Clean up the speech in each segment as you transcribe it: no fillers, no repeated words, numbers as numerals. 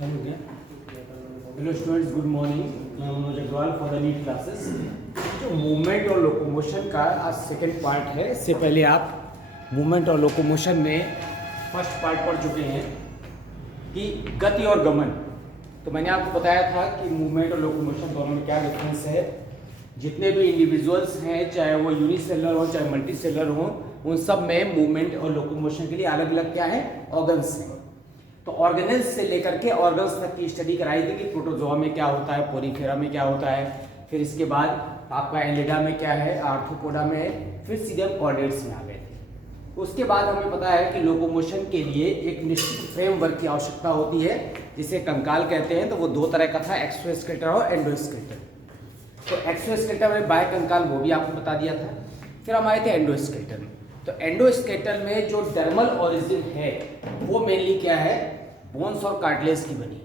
Hello students, good morning. मैं Manoj Agarwal for the NEET classes. जो movement और लोकोमोशन का आज सेकंड पार्ट है। इससे पहले आप मूवमेंट और लोकोमोशन में फर्स्ट पार्ट पढ़ चुके हैं कि गति और गमन। तो मैंने आपको बताया था कि मूवमेंट और लोकोमोशन दोनों में क्या डिफरेंस है। जितने भी इंडिविजुअल्स हैं, चाहे वो यूनिसेलुलर हो चाहे मल्टीसेलुलर हो, उन सब में मूवमेंट और लोकोमोशन के लिए अलग अलग क्या है, ऑर्गन्स हैं। तो ऑर्गेनेल्स से लेकर के ऑर्गन्स तक की स्टडी कराई थी कि प्रोटोजोआ में क्या होता है, पोरीफेरा में क्या होता है, फिर इसके बाद आपका एलिडा में क्या है, आर्थ्रोपोडा में है, फिर सीधे कॉर्डेट्स में आ गए थे। उसके बाद हमें पता है कि लोकोमोशन के लिए एक निश्चित फ्रेमवर्क की आवश्यकता होती है, जिसे कंकाल कहते हैं। तो वो दो तरह का था, एक्सोस्केलेटल और एंडोस्केलेटल। तो एक्सोस्केलेटल में बाह्य कंकाल, वो भी आपको बता दिया था। फिर हम आए थे एंडोस्केलेटल। तो एंडोस्केलेटल में जो डर्मल ओरिजिन है वो मेनली क्या है, बोन्स और कार्टिलेज की बनी।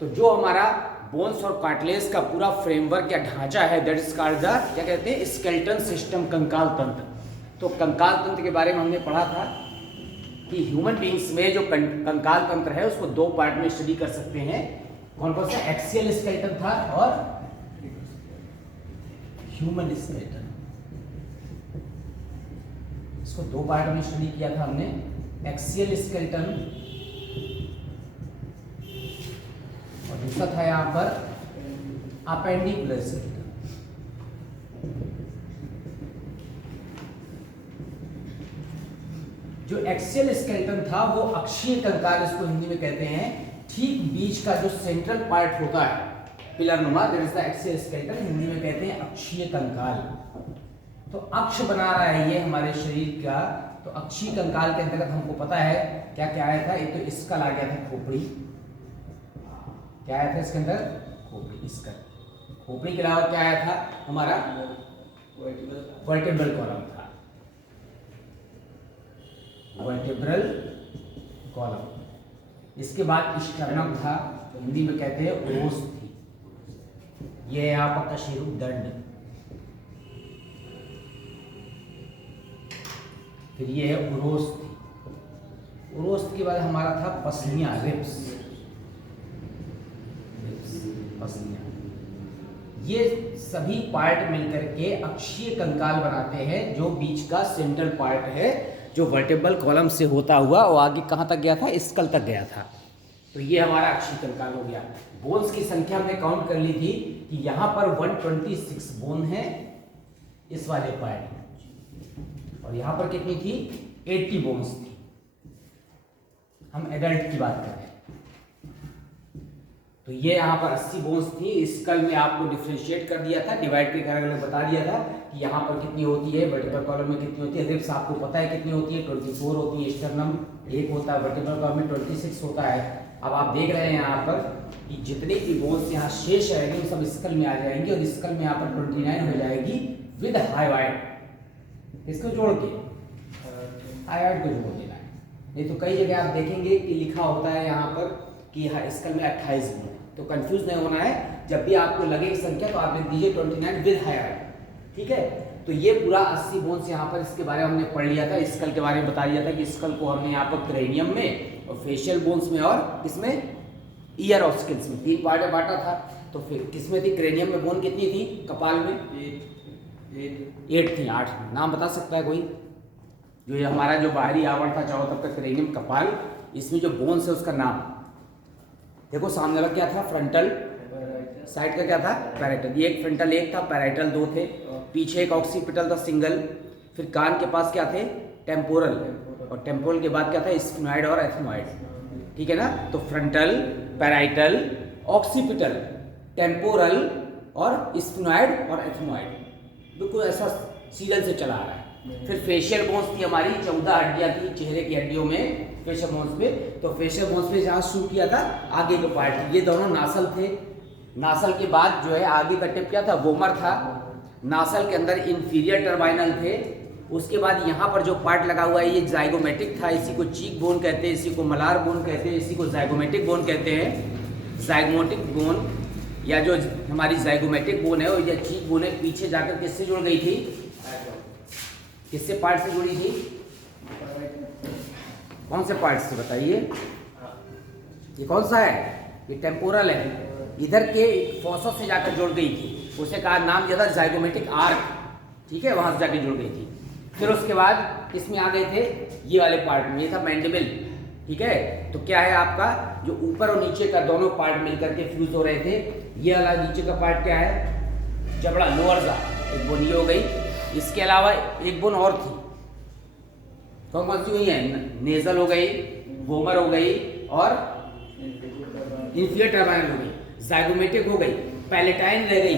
तो जो हमारा बोन्स और कार्टिलेज का पूरा फ्रेमवर्क या ढांचा है, दैट इज कॉल्ड द क्या कहते हैं, स्केलेटन सिस्टम, कंकाल तंत्र। तो कंकाल तंत्र के बारे में हमने पढ़ा था कि ह्यूमन बींग्स में जो कंकाल तंत्र है उसको दो पार्ट में स्टडी कर सकते हैं। कौन कौन सा, एक्सियल स्केलेटन था और ह्यूमन स्केलेटन। इसको दो पार्ट में स्टडी किया था हमने, एक्सियल स्केलेटन और दूसरा था यहां पर अपेंडिकुलर स्केलेटन। जो एक्सियल स्केलेटन था वो अक्षीय कंकाल इसको हिंदी में कहते हैं। ठीक बीच का जो सेंट्रल पार्ट होता है पिलर नुमा, that is the axial skeleton, Hindi में कहते हैं अक्षीय कंकाल। तो अक्ष बना रहा है ये हमारे शरीर का। तो अक्षीय कंकाल के अंतर्गत हमको पता है क्या क्या आया था। एक तो स्कल आ गया था, खोपड़ी। क्या आया था इसके अंदर, खोपड़ी, स्कल। खोपड़ी के अलावा क्या आया था हमारा, वर्टेब्रल कॉलम था, वर्टेब्रल कॉलम। इसके बाद स्टर्नम था, हिंदी में कहते हैं उरोस्थि। ये यहाँ पर कशेरुक दंड। फिर ये है उरोस्थि। उरोस्थि के बाद हमारा था पसलियां, रिब्स, पसलियां। ये सभी पार्ट मिलकर के अक्षीय कंकाल बनाते हैं, जो बीच का सेंट्रल पार्ट है, जो वर्टेब्रल कॉलम से होता हुआ और आगे कहां तक गया था, स्कल तक गया था। तो ये हमारा अक्षीय कंकाल हो गया। बोन्स की संख्या हमने काउंट कर ली थी कि यहां पर 126 बोन है इस वाले पार्ट में, और यहां पर कितनी थी, 80 बोन्स थी। हम एडल्ट की बात कर रहे हैं। तो ये यहाँ पर 80 बोन्स थी। स्कल में आपको डिफरेंशिएट कर दिया था, डिवाइड करके अलग बता दिया था कि यहाँ पर कितनी होती है, वर्टिब्रल कॉलम में कितनी होती है, रिब्स आपको पता है कितनी होती है, 24 होती है, स्टर्नम 1 होता है, वर्टिब्रल कॉलम में 26 होता है। अब आप देख रहे हैं यहाँ पर कि जितने भी बोन्स यहाँ शेष रहेंगे वो सब स्कल में आ जाएंगे, और स्कल में यहाँ पर 29 हो जाएगी विद हाइवाइड। इसको जोड़ के हाइवाइड को जोड़ देना है। नहीं तो कई जगह आप देखेंगे कि लिखा होता है यहाँ पर कि स्कल में 28 बोन है। तो कंफ्यूज नहीं होना है, जब भी आपको लगे संख्या तो आप लिख दीजिए 29 विद हाइवाइड। ठीक है। तो ये पूरा 80 बोन्स यहाँ पर, इसके बारे में हमने पढ़ लिया था। स्कल के बारे में बता दिया था कि स्कल को हमने यहाँ पर क्रेनियम में और फेशियल बोन्स में और इसमें ईयर और स्किल्स में 3 पार्ट में बांटा था। तो फिर किसमें थी, क्रेनियम में बोन कितनी थी, कपाल में 8 थी, 8। नाम बता सकता है कोई, जो ये हमारा जो बाहरी आवरण था चारों तरफ का क्रेनियम, कपाल, इसमें जो बोन्स है उसका नाम देखो। सामने वाला क्या था, फ्रंटल, साइड का क्या था, पैराइटल। ये एक फ्रंटल 1 था, पैराइटल 2 थे, पीछे एक ऑक्सीपिटल था, सिंगल। फिर कान के पास क्या थे, टेम्पोरल, और टेम्पोरल के बाद क्या था, स्फिनॉइड और एथमॉइड। ठीक है ना। तो फ्रंटल, पैराइटल, ऑक्सीपिटल, टेम्पोरल और स्फिनॉइड और एथमॉइड, बिल्कुल ऐसा सीरियल से चला आ रहा है। फिर फेशियल बोन्स थी हमारी, 14 हड्डियां थी चेहरे की हड्डियों में फेशियल बोन्स पे। तो फेशियल बोन्स पे जहाँ शुरू किया था आगे का पार्ट, ये दोनों नासल थे। नासल के बाद जो है आगे का टिप क्या था, वोमर था। नासल के अंदर इंफीरियर टर्बाइनल थे। उसके बाद यहाँ पर जो पार्ट लगा हुआ है ये जाइगोमेटिक था, इसी को चीक बोन कहते हैं, इसी को मलार बोन कहते हैं, इसी को जाइगोमेटिक बोन कहते हैं। जाइगोमेटिक बोन या जो हमारी जाइगोमेटिक बोन है और या चीक बोन है, पीछे जाकर किससे जुड़ गई थी, किससे पार्ट से जुड़ी थी, कौन से पार्ट से बताइए, ये कौन सा है, ये टेम्पोरल है, इधर के फॉसा से जाकर जुड़ गई थी, उसे कहा नाम दिया था जाइगोमेटिक आर्क, ठीक है, वहां से जाकर जुड़ गई थी। फिर उसके बाद इसमें आ गए थे ये वाले पार्ट में, ये था मैंडिबल, ठीक है। तो क्या है आपका जो ऊपर और नीचे का दोनों पार्ट मिलकर के फ्यूज हो रहे थे, ये वाला नीचे का पार्ट क्या है, जबड़ा, लोअर जा, एक बोन ये हो गई। इसके अलावा एक बोन और थी, कौन कौन सी हुई है, नेजल हो गई, वोमर हो गई और इंफीरियर टर्बाइन हो गई, जाइगोमेटिक हो गई, पैलेटाइन रह गई,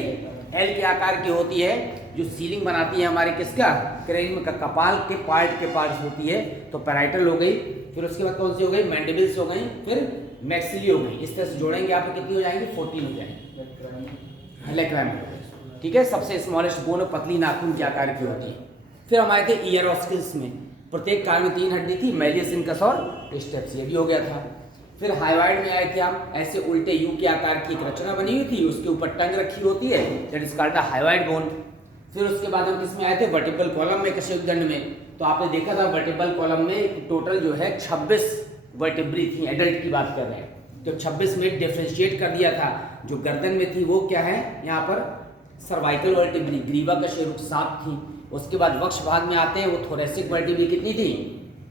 एल के आकार की होती है, जो सीलिंग बनाती है हमारे किसका, क्रेनियम का, कपाल के पार्ट्स होती है, तो पैराइटल हो गई। फिर उसके बाद कौन सी हो गई, मैंडिबल्स हो गई, फिर मैक्सिली हो गई। इस तरह से जोड़ेंगे आप कितनी हो जाएंगी, 14 हो जाएंगे, लेक्राइन, ठीक है। सबसे स्मॉलेस्ट बोन पतली नाखून के आकार की होती है। फिर हमारे थे ईयर ऑस्किल्स में, प्रत्येक कान में 3 हड्डी थी, मैलियस, इनकस और स्टेप्स, ये भी हो गया था। फिर हाइवाइड में आए थे हम, ऐसे उल्टे यू के आकार की एक रचना बनी हुई थी, उसके ऊपर टंग रखी होती है, that is called the hyoid bone. फिर उसके बाद हम किसमें आए थे, वर्टिब्रल कॉलम में, कशेरुकदंड में। तो आपने देखा था वर्टिब्रल कॉलम में टोटल जो है 26 वर्टिब्री थी, एडल्ट की बात कर रहे हैं, तो 26 में डिफ्रेंशिएट कर दिया था। जो गर्दन में थी वो क्या है, यहाँ पर सर्वाइकल वर्टिब्री, ग्रीवा कशेरुक 7 थी। उसके बाद वक्ष भाग में आते हैं, वो थोरेसिक वर्टिब्री कितनी थी,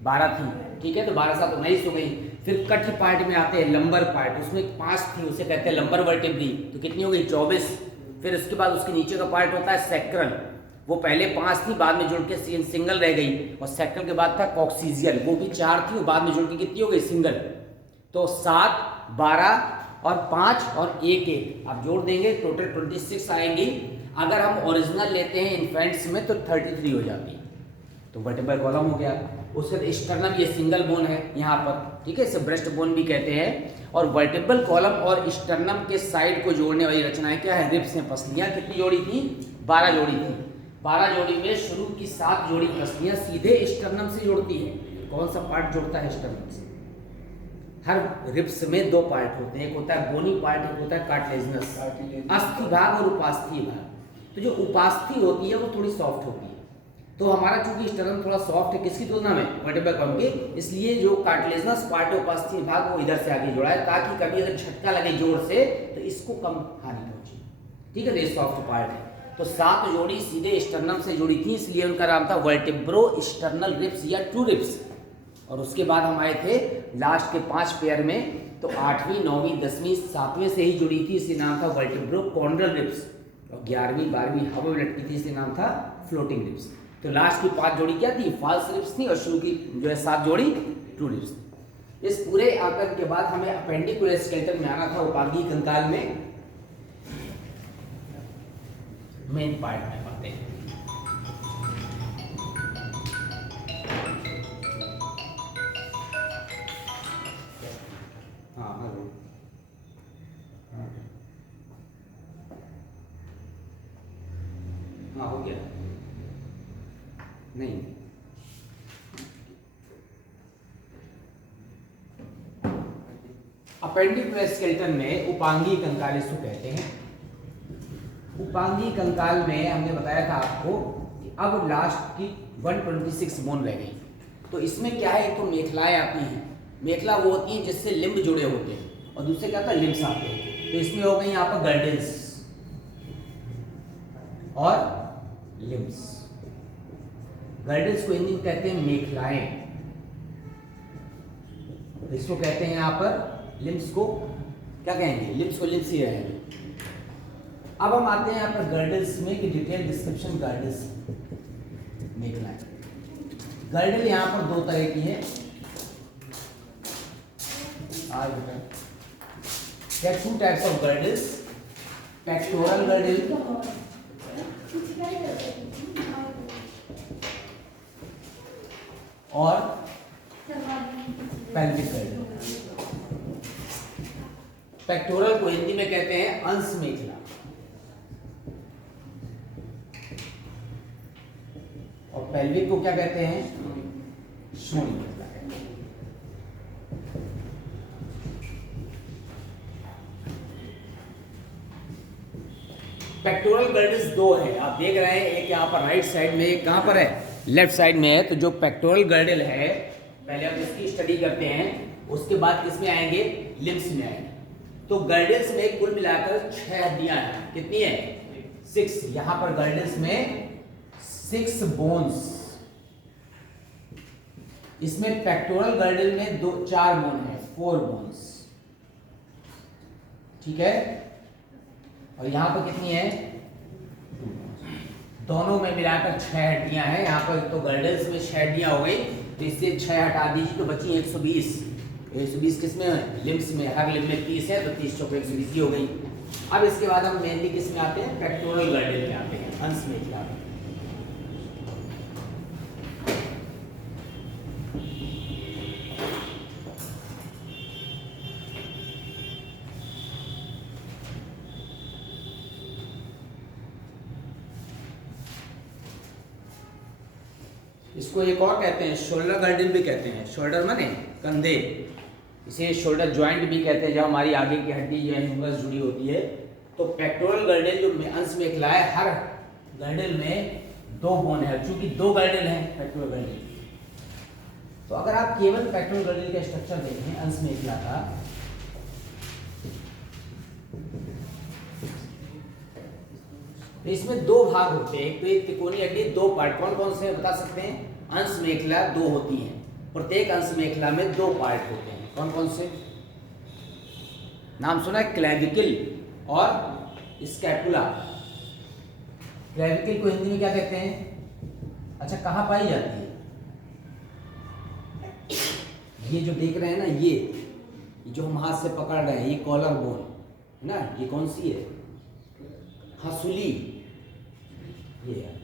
12 थी, ठीक है, तो 12 7 19 हो गई। फिर कट पार्ट में आते हैं, लंबर पार्ट, उसमें 5 थी, उसे कहते हैं लंबर वर्टिब्री, तो कितनी हो गई, 24। फिर उसके बाद उसके नीचे का पार्ट होता है सैक्रल, वो पहले 5 थी, बाद में जुड़ के सिंगल रह गई, और सैक्रल के बाद था कॉक्सीजियल, वो भी 4 थी, और बाद में जुड़ के कितनी हो गई, सिंगल। तो 7, 12 और 5 और 1 आप जोड़ देंगे, टोटल 26 आएंगी। अगर हम ओरिजिनल लेते हैं इन्फेंट्स में तो 33 हो जाती है। तो वर्टिब्रल कॉलम हो गया। उसके स्टर्नम, ये सिंगल बोन है यहाँ पर, ठीक है, इसे ब्रेस्ट बोन भी कहते हैं। और वर्टिब्रल कॉलम और स्टर्नम के साइड को जोड़ने वाली रचनाएं क्या है, रिब्स हैं, पसलियाँ। कितनी जोड़ी थी, 12 जोड़ी थी। 12 जोड़ी में शुरू की 7 जोड़ी पसलियाँ सीधे स्टर्नम से जुड़ती है। कौन सा पार्ट जुड़ता है स्टर्नम से, हर रिब्स में 2 पार्ट होते हैं, एक होता है बोनी पार्ट, एक होता है कार्टिलेजिनस, अस्थि भाग और उपास्थि भाग। तो जो उपास्थि होती है वो थोड़ी सॉफ्ट होती है, तो हमारा चूंकि स्टर्नम थोड़ा सॉफ्ट है किसकी तुलना में, वर्टिब्रल कॉलम के, इसलिए जो कार्टिलेजिनस पार्ट है, उपास्थि भाग, वो इधर से आगे जुड़ा है, ताकि कभी अगर झटका लगे जोर से तो इसको कम हानि पहुंचे, ठीक है, तो ये सॉफ्ट पार्ट है। तो 7 जोड़ी सीधे स्टर्नम से जुड़ी थी, इसलिए उनका नाम था वर्टिब्रो स्टर्नल रिब्स या ट्रू रिब्स। और उसके बाद हम आए थे लास्ट के 5 पेयर में, तो 8वीं 9वीं 10वीं 7वें से ही जुड़ी थी, इसलिए नाम था वर्टिब्रो कॉन्ड्रल रिब्स। और 11वीं 12वीं हवा में लटकी थी, इसलिए नाम था फ्लोटिंग रिब्स। तो लास्ट की 5 जोड़ी क्या थी, फॉल्स रिब्स थी, और शुरू की जो है 7 जोड़ी ट्रू रिब्स थी। इस पूरे आंकड़े के बाद हमें अपेंडिकुलर स्केलेटन में आना था, उपांगी कंकाल में मेन पार्ट में आते हैं। हाँ हेलो, हाँ हो गया, नहीं अपेंडिकुलर स्केलेटन में उपांगी कंकाल इसको कहते हैं। उपांगी कंकाल में हमने बताया था आपको कि अब लास्ट की 126 बोन रह गई। तो इसमें क्या है, एक तो मेखलाएं आती हैं, मेखला वो होती है जिससे लिम्ब जुड़े होते हैं, और दूसरे क्या था, लिम्स आते हैं। तो इसमें हो गई यहाँ पर गर्डल्स और लिम्स। गर्डल्स को हिंदी में कहते हैं मेखलाएं, तो इसको कहते हैं यहाँ पर, लिम्स को क्या कहेंगे, लिम्स को लिम्स ही रहेंगे। अब हम आते हैं यहाँ पर गर्डल्स में कि डिटेल डिस्क्रिप्शन गर्डल्स मेखलाएं। गर्डल यहाँ पर 2 तरह की है, there are 2 types of girdles, pectoral girdle और pelvic girdle। पेक्टोरल को हिंदी में कहते हैं अंश मेखला, और पेल्विक को क्या कहते हैं, श्रोणी मेखला। पेक्टोरल गर्डल्स 2 है, आप देख रहे हैं, एक यहाँ पर राइट साइड में, एक कहाँ पर है, लेफ्ट साइड में है। तो जो पेक्टोरल गर्डल है, पहले हम इसकी स्टडी करते हैं, उसके बाद किसमें आएंगे, लिम्स में आएंगे। तो गर्डल्स में कुल मिलाकर 6 हड्डियां हैं। कितनी है? 6। यहां पर गर्डल्स में 6 बोन्स। इसमें पेक्टोरल गर्डल में 4 बोन है, 4 बोन्स। ठीक है। और यहां पर कितनी है? दोनों में मिलाकर 6 हड्डियां हैं। यहाँ पर तो गर्डल्स में 6 हड्डियां हो गई, तो इससे 6 हटा दीजिए तो बची 120। 120 किस में है? लिम्स में। हर लिम्ब में 30 है, तो 30 चौके 120 की हो गई। अब इसके बाद हम मेनली किस में आते हैं? पेक्टोरल गर्डल में आते हैं, अंश में क्या आते हैं। इसको एक और कहते हैं शोल्डर गर्डल भी कहते हैं। शोल्डर माने कंधे, इसे शोल्डर जॉइंट भी कहते हैं, जब हमारी आगे की हड्डी जो है ह्यूमरस जुड़ी होती है। तो पेक्टोरल गर्डल जो अंश में निकला है, हर गर्डल में 2 बोन है, चूंकि 2 गर्डल हैं पेक्टोरल गर्डल। तो अगर आप केवल पेक्टोरल गर्डल का स्ट्रक्चर देखें, अंश में निकला था, तो इसमें 2 भाग होते हैं। एक तो एक त्रिकोणीय हड्डी, 2 पार्ट। कौन कौन से बता सकते हैं? अंश मेखला 2 होती हैं, प्रत्येक अंश मेखला में 2 पार्ट होते हैं। कौन कौन से? नाम सुना है? क्लेविकल और स्कैपुला। क्लेविकल को हिंदी में क्या कहते हैं? अच्छा, कहाँ पाई जाती है? ये जो देख रहे हैं ना, ये जो हम हाथ से पकड़ रहे हैं, ये कॉलर बोन है ना, ये कौन सी है? हसूली। ये है।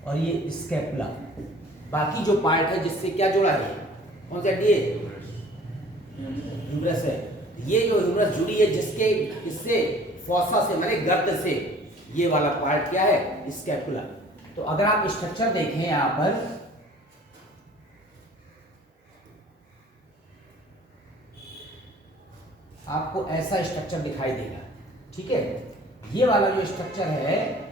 और ये स्कैपुला। बाकी जो पार्ट है जिससे क्या जुड़ा है? कौन सा हड्डी है? ह्यूमरस है। ये जो ह्यूमरस जुड़ी है जिसके इससे फॉसा से माने गर्द से, ये वाला पार्ट क्या है? स्कैपुला। तो अगर आप स्ट्रक्चर देखें यहां पर, आपको ऐसा स्ट्रक्चर दिखाई देगा। ठीक है। ये वाला जो स्ट्रक्चर है,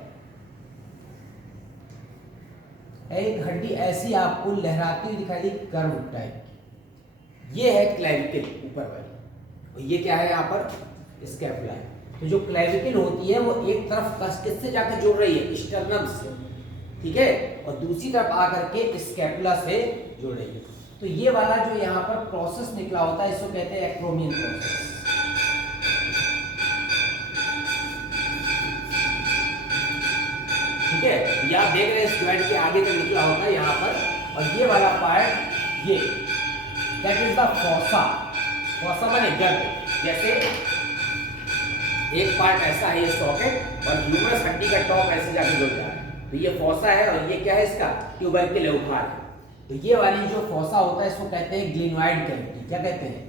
एक हड्डी ऐसी आपको लहराती हुई दिखाई देगी, कर्व टाइप की। ये है क्लेविकल ऊपर वाली, और ये क्या है? यहाँ पर स्कैपुला है। तो जो क्लेविकल होती है वो एक तरफ किससे जाकर जुड़ रही है? स्टर्नम से। ठीक है। और दूसरी तरफ आकर के स्कैपुला से जुड़ रही है। तो ये वाला जो यहाँ पर प्रोसेस निकला होता है, इसको कहते हैं एक्रोमियन प्रोसेस। ठीक है। ये आप देख रहे हैं, इस जॉइंट के आगे तक निकला होता है यहाँ पर, और ये वाला पार्ट, ये that is the fossa. Fossa माने गर्द। जैसे एक पार्ट ऐसा है, ये सॉकेट, और ह्यूमरस हड्डी का टॉप ऐसे जाके जुड़ रहा है, तो ये फॉसा है। और ये क्या है? इसका ट्यूबरकुल उखाड़ है। तो ये वाली जो फॉसा होता है, इसको कहते हैं ग्लिनोइड कैविटी। क्या कहते हैं?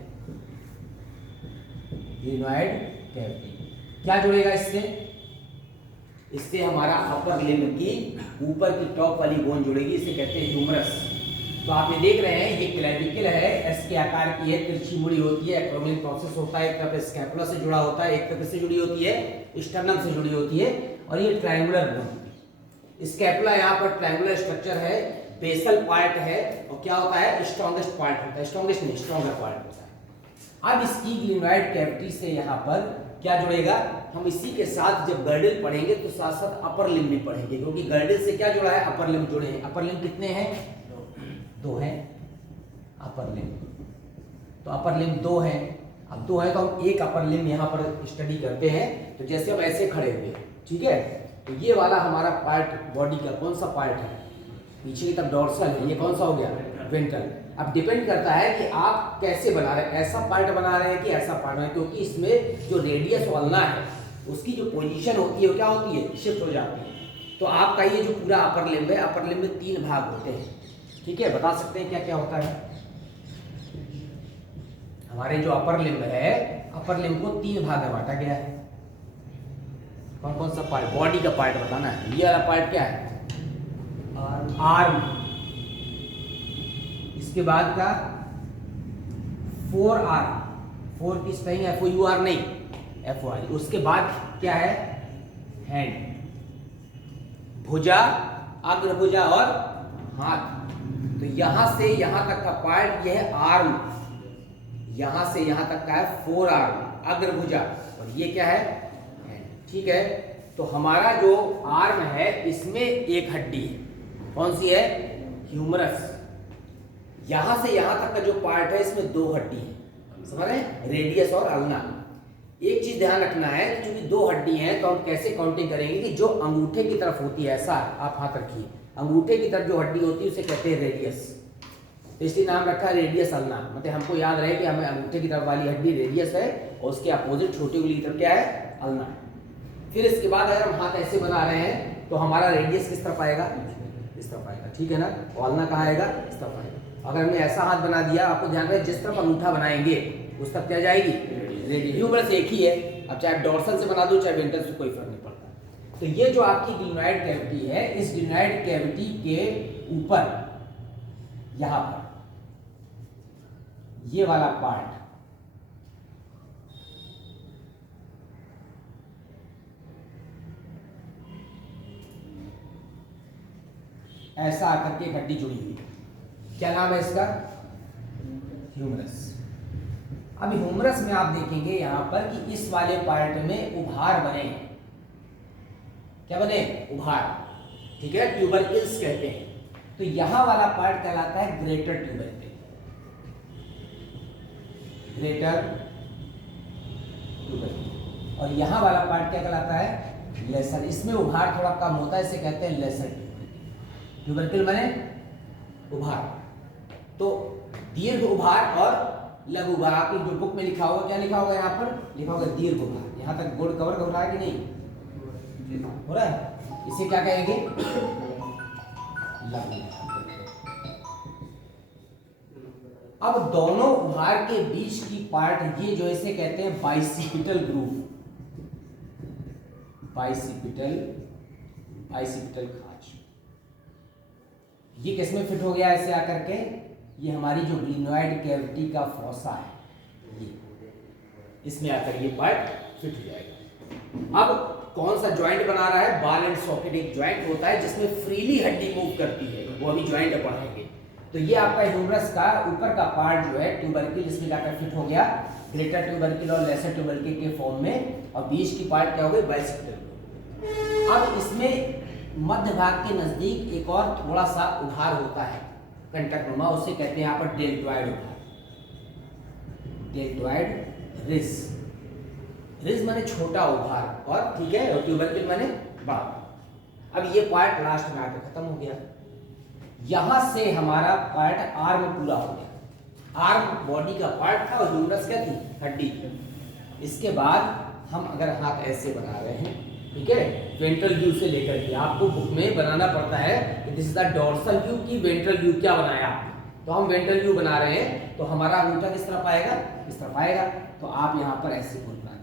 Glenoid cavity. क्या जुड़ेगा इससे? इससे हमारा अपर लिम्ब की ऊपर की टॉप वाली बोन जुड़ेगी, इसे कहते हैं ह्यूमरस। तो आप ये देख रहे हैं, ये क्लेविकल है, एस के आकार की है, तिरछी मुड़ी होती है, एक्रोमियन प्रोसेस होता है, एक तरफ स्कैपुला से जुड़ा होता है, एक तरफ से जुड़ी होती है, स्टर्नम से जुड़ी होती है, और ये ट्रायंगुलर बोन। स्कैपुला यहाँ पर ट्रायंगुलर स्ट्रक्चर है, बेसल पार्ट है, और क्या होता है? स्ट्रॉन्गेस्ट पार्ट होता है। स्ट्रॉन्गेस्ट नहीं, स्ट्रॉन्गर पार्ट होता है। अब इसकी ग्लिनोइड कैविटी से यहाँ पर क्या जुड़ेगा? हम इसी के साथ जब गर्डल पढ़ेंगे तो साथ साथ अपर लिम्ब भी पढ़ेंगे, क्योंकि गर्डल से क्या जुड़ा है? अपर लिम्ब जुड़े हैं। अपर लिम्ब कितने हैं? 2 हैं अपर लिम्ब। तो अपर लिम्ब 2 हैं। अब 2 है तो हम एक अपर लिम्ब यहाँ पर स्टडी करते हैं। तो जैसे हम ऐसे खड़े हुए, ठीक है, तो ये वाला हमारा पार्ट बॉडी का कौन सा पार्ट है? पीछे की तरफ डोर्सल है, ये कौन सा हो गया? वेंट्रल। अब डिपेंड करता है कि आप कैसे बना रहे हैं, ऐसा पार्ट बना रहे हैं कि ऐसा पार्ट बना रहे हैं, क्योंकि इसमें जो रेडियस वल्ना है उसकी जो पोजीशन होती है वो क्या होती है? शिफ्ट हो जाती है। तो आपका ये जो पूरा अपर लिम्ब है, अपर लिम्ब में 3 भाग होते हैं। ठीक है। बता सकते हैं क्या क्या होता है? हमारे जो अपर लिम्ब है, अपर लिम्ब को 3 भाग में बांटा गया है। कौन कौन सा पार्ट? बॉडी का पार्ट बताना है। ये वाला पार्ट क्या है? आर्म। इसके बाद का 4 आर्म, 4 की स्पेलिंग FOUR नहीं, FOR। उसके बाद क्या है? हैंड, भुजा, अग्रभुजा और हाथ। तो यहां से यहां तक का पार्ट यह है आर्म। यहां से यहां तक का है फोर आर्म, अग्रभुजा, और ये क्या है हैंड। ठीक है, तो हमारा जो आर्म है इसमें एक हड्डी है, कौन सी है, ह्यूमरस। यहां से यहां तक का जो पार्ट है इसमें दो हड्डी है, समझ रहे हैं, रेडियस और अल्ना। एक चीज ध्यान रखना है कि चूंकि दो हड्डी हैं तो हम कैसे काउंटिंग करेंगे कि जो अंगूठे की तरफ होती है, ऐसा आप हाथ रखिए, अंगूठे की तरफ जो हड्डी होती है उसे कहते हैं रेडियस, तो इसलिए नाम रखा है रेडियस अल्ना। मतलब हमको याद रहे कि हमें अंगूठे की तरफ वाली हड्डी रेडियस है और उसके अपोजिट छोटी उंगली की तरफ क्या है, अल्ना। फिर इसके बाद अगर हम हाथ ऐसे बना रहे हैं तो हमारा रेडियस किस तरफ आएगा, इस तरफ आएगा, ठीक है ना, और अल्ना कहाँ आएगा, इस तरफ आएगा। अगर हमने ऐसा हाथ बना दिया, आपको ध्यान रहे जिस तरफ अंगूठा बनाएंगे उस तरफ क्या जाएगी, रेडियस। ह्यूमरस एक ही है, अब चाहे डॉर्सल से बना दो चाहे वेंट्रल से, कोई फर्क नहीं पड़ता। तो ये जो आपकी ग्लिनोइड कैविटी है, इस ग्लिनोइड कैविटी के ऊपर यहां पर ये वाला पार्ट ऐसा आकर के एक हड्डी जुड़ी हुई है, क्या नाम है इसका, ह्यूमरस। अब ह्यूमरस में आप देखेंगे यहां पर कि इस वाले पार्ट में उभार बने, क्या बने, उभार, ठीक है, ट्यूबरकिल्स कहते हैं। तो यहां वाला पार्ट कहलाता है ग्रेटर ट्यूबरकिल, ग्रेटर ट्यूबरकिल, और यहां वाला पार्ट क्या कहलाता है, लेसर। इसमें उभार थोड़ा कम होता है, इसे कहते हैं लेसर ट्यूबरकिल। ट्यूबरकिल माने उभार, तो दीर्घ उभार और लघु उभार। आपकी जो बुक में लिखा होगा, क्या लिखा होगा, यहाँ पर लिखा होगा दीर्घ उभार। यहाँ तक बोर्ड कवर हो रहा है कि नहीं, हो रहा है, इसे क्या कहेंगे, लघु उभार। अब दोनों उभार के बीच की पार्ट ये जो इसे कहते हैं बाइसिपिटल ग्रूव, बाइसिपिटल, बाइसिपिटल खांच। ये किसमें फिट हो गया ऐसे आकर के, ये हमारी जो ग्लिनोइड कैविटी का फॉसा है, ये इसमें आकर ये पार्ट फिट हो जाएगा। अब कौन सा जॉइंट बना रहा है, बॉल एंड सॉकेट एक जॉइंट होता है जिसमें फ्रीली हड्डी मूव करती है, वो अभी जॉइंट पढ़ाएंगे। तो ये आपका ह्यूमरस का ऊपर का पार्ट जो है ट्यूबरकिल, इसमें जाकर फिट हो गया ग्रेटर ट्यूबरकिल और लेसर ट्यूबरकिल के फॉर्म में, और बीच की पार्ट क्या हो गई, बाइसिपिटल। अब इसमें मध्य भाग के नजदीक एक और थोड़ा सा उभार होता है कंटकनुमा, उसे कहते हैं यहाँ पर डेल्टॉइड उभार, डेल्टॉइड रिज। रिज माने छोटा उभार, और ठीक है, और ट्यूबरकिल माने बड़ा। अब ये पार्ट लास्ट में आकर खत्म हो गया, यहां से हमारा पार्ट आर्म पूरा हो गया। आर्म बॉडी का पार्ट था और ह्यूमरस क्या थी, हड्डी। इसके बाद हम अगर हाथ ऐसे बना रहे हैं, ठीक है, वेंट्रल व्यू से लेकर के, आपको बुक में बनाना पड़ता है कि this is the dorsal view की वेंट्रल व्यू क्या बनाया आपने, तो हम वेंट्रल व्यू बना रहे हैं, तो हमारा अंगूठा किस तरफ आएगा, इस तरफ आएगा। तो आप यहां पर ऐसे बोल पाएंगे,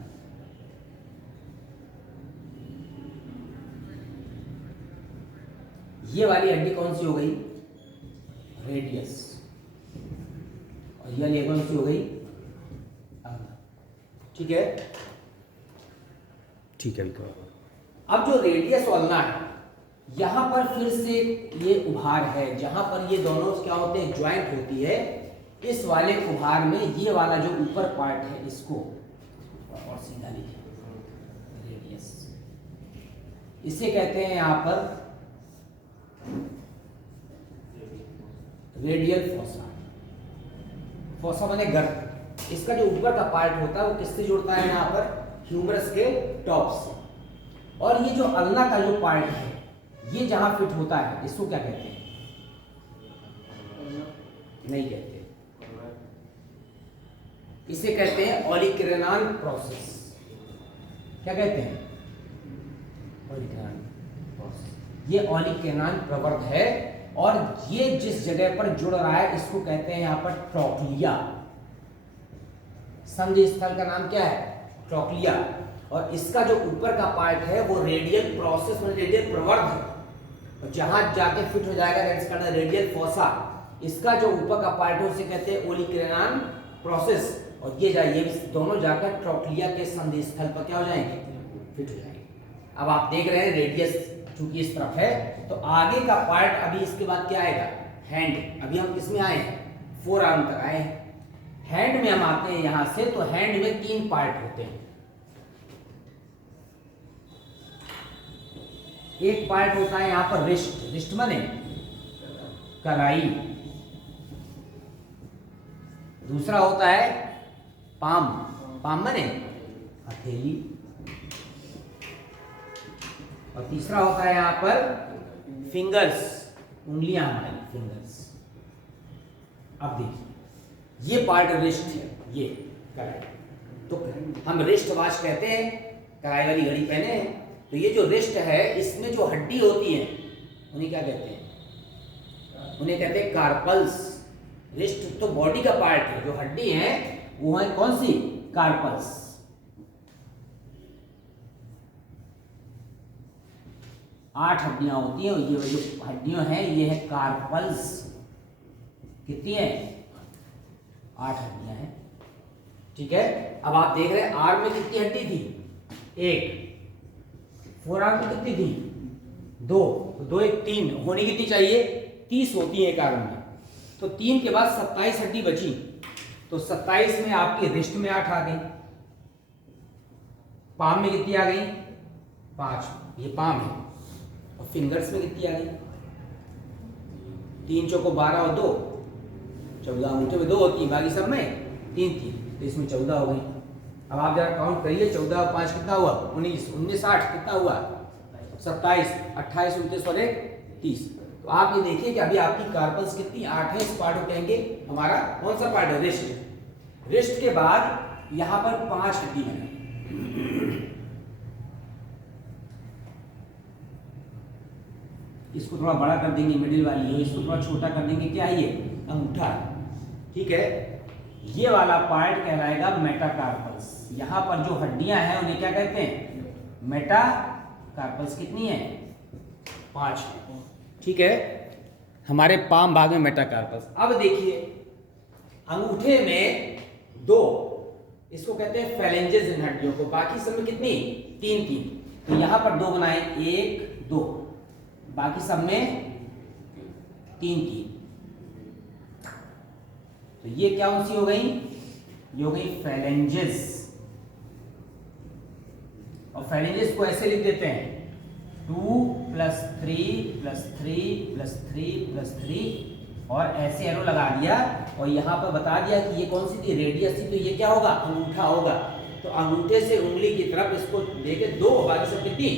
ये वाली हड्डी कौन सी हो गई, रेडियस, और ये वाली कौन सी हो गई, ठीक है, ठीक है। अब जो रेडियस और अल्ना है, यहां पर फिर से ये उभार है, जहां पर ये दोनों क्या होते हैं, ज्वाइंट होती है। इस वाले उभार में ये वाला जो ऊपर पार्ट है, इसको और सीधा लिखिए, रेडियस, इसे कहते हैं यहां पर रेडियल फोसा। फोसा माने गर्त। इसका जो ऊपर का पार्ट होता है वो किससे जुड़ता है, यहाँ पर ह्यूमरस के टॉप से। और ये जो अल्ना का जो पार्ट है, ये जहां फिट होता है, इसको क्या कहते हैं, नहीं कहते, इसे कहते हैं ओलिकेरनाल प्रोसेस। क्या कहते हैं, ओलिकेरनाल प्रोसेस। ये ओलिकेरनाल प्रवर्ध है, और ये जिस जगह पर जुड़ रहा है इसको कहते हैं यहां पर ट्रोक्लिया। संधि स्थल का नाम क्या है, ट्रोक्लिया। और इसका जो ऊपर का पार्ट है वो रेडियल प्रोसेस में रेडियल प्रवर्ध है, और जहां जाके फिट हो जाएगा दैट्स कॉल्ड रेडियल फोसा। इसका जो ऊपर का पार्ट है उसे कहते हैं ओलिकेरनाल प्रोसेस, और ये दोनों जाकर ट्रोक्लिया के संधि स्थल पर क्या हो जाएंगे, फिट हो जाएंगे। अब आप देख रहे हैं रेडियस चूंकि इस तरफ है, तो आगे का पार्ट अभी इसके बाद क्या आएगा, हैंड। अभी हम किसमें आए हैं, फोर आर्म तक आए हैं। हैंड में हम आते हैं यहां से, तो हैंड में 3 पार्ट होते हैं। एक पार्ट होता है यहां पर रिस्ट, रिस्ट माने कलाई। दूसरा होता है पाम, पाम माने हथेली। और तीसरा होता है यहां पर फिंगर्स, उंगलियां हमारी फिंगर्स। अब देखिए ये पार्ट रिस्ट है, ये कलाई। तो हम रिस्ट वॉच कहते हैं, कलाई वाली घड़ी पहने हैं, तो ये जो रिस्ट है इसमें जो हड्डी होती है उन्हें क्या कहते हैं? उन्हें कहते हैं कार्पल्स। रिस्ट तो बॉडी का पार्ट है, जो हड्डी है वो है कौन सी? कार्पल्स। आठ हड्डियां होती हैं, ये जो हड्डियां हैं ये है कार्पल्स। कितनी है? 8 हड्डियां हैं। ठीक है, अब आप देख रहे हैं आर्म में कितनी हड्डी थी? 1। फोर आर्म में कितनी थी? 2। 2 1 3 होनी कितनी चाहिए? 30 होती है एक आर्म में। तो 3 के बाद 27 हड्डी बची, तो 27 में आपकी रिस्ट में 8 आ गई, पाम में कितनी आ गई? 5, ये पाम है। और फिंगर्स में कितनी आ गई? 3 चौको 12 और 2 14, अंगूठे में 2 होती है, बाकी सब में 3 थी, तो इसमें 14 हो गई। अब आप जरा काउंट करिए, 14 और 5 कितना हुआ? 19, 19 8 कितना हुआ? 27, 28 29 और 1 30। तो आप ये देखिए कि अभी आपकी कार्पल्स कितनी? 8 है। इस पार्ट को कहेंगे हमारा कौन सा पार्ट है? रिस्ट। रिस्ट के बाद यहां पर 5 हड्डी बनी। इसको थोड़ा बड़ा कर देंगे, मिडिल वाली है, इसको थोड़ा छोटा कर देंगे, क्या है ये? अंगूठा। ठीक है, ये वाला पार्ट कहलाएगा मेटाकार्पल्स। यहां पर जो हड्डियां हैं उन्हें क्या कहते हैं? मेटाकार्पल्स। कितनी है? 5। ठीक है, हमारे पाम भाग में मेटाकार्पल्स। अब देखिए अंगूठे में 2, इसको कहते हैं फेलेंजेस इन हड्डियों को। बाकी सब में कितनी? 3। तो यहां पर 2 बनाए, 1 2, बाकी सब में 3। तो ये क्या सी हो गई? ये हो गई फेलेंजेस। और फेलेंजेस को ऐसे लिख देते हैं 2 + 3 + 3 + 3 + 3, और ऐसे एरो लगा दिया और यहां पर बता दिया कि ये कौन सी थी? रेडियस थी। तो ये क्या होगा? अंगूठा होगा। तो अंगूठे से उंगली की तरफ इसको लेके 2, बाकी सब कितनी?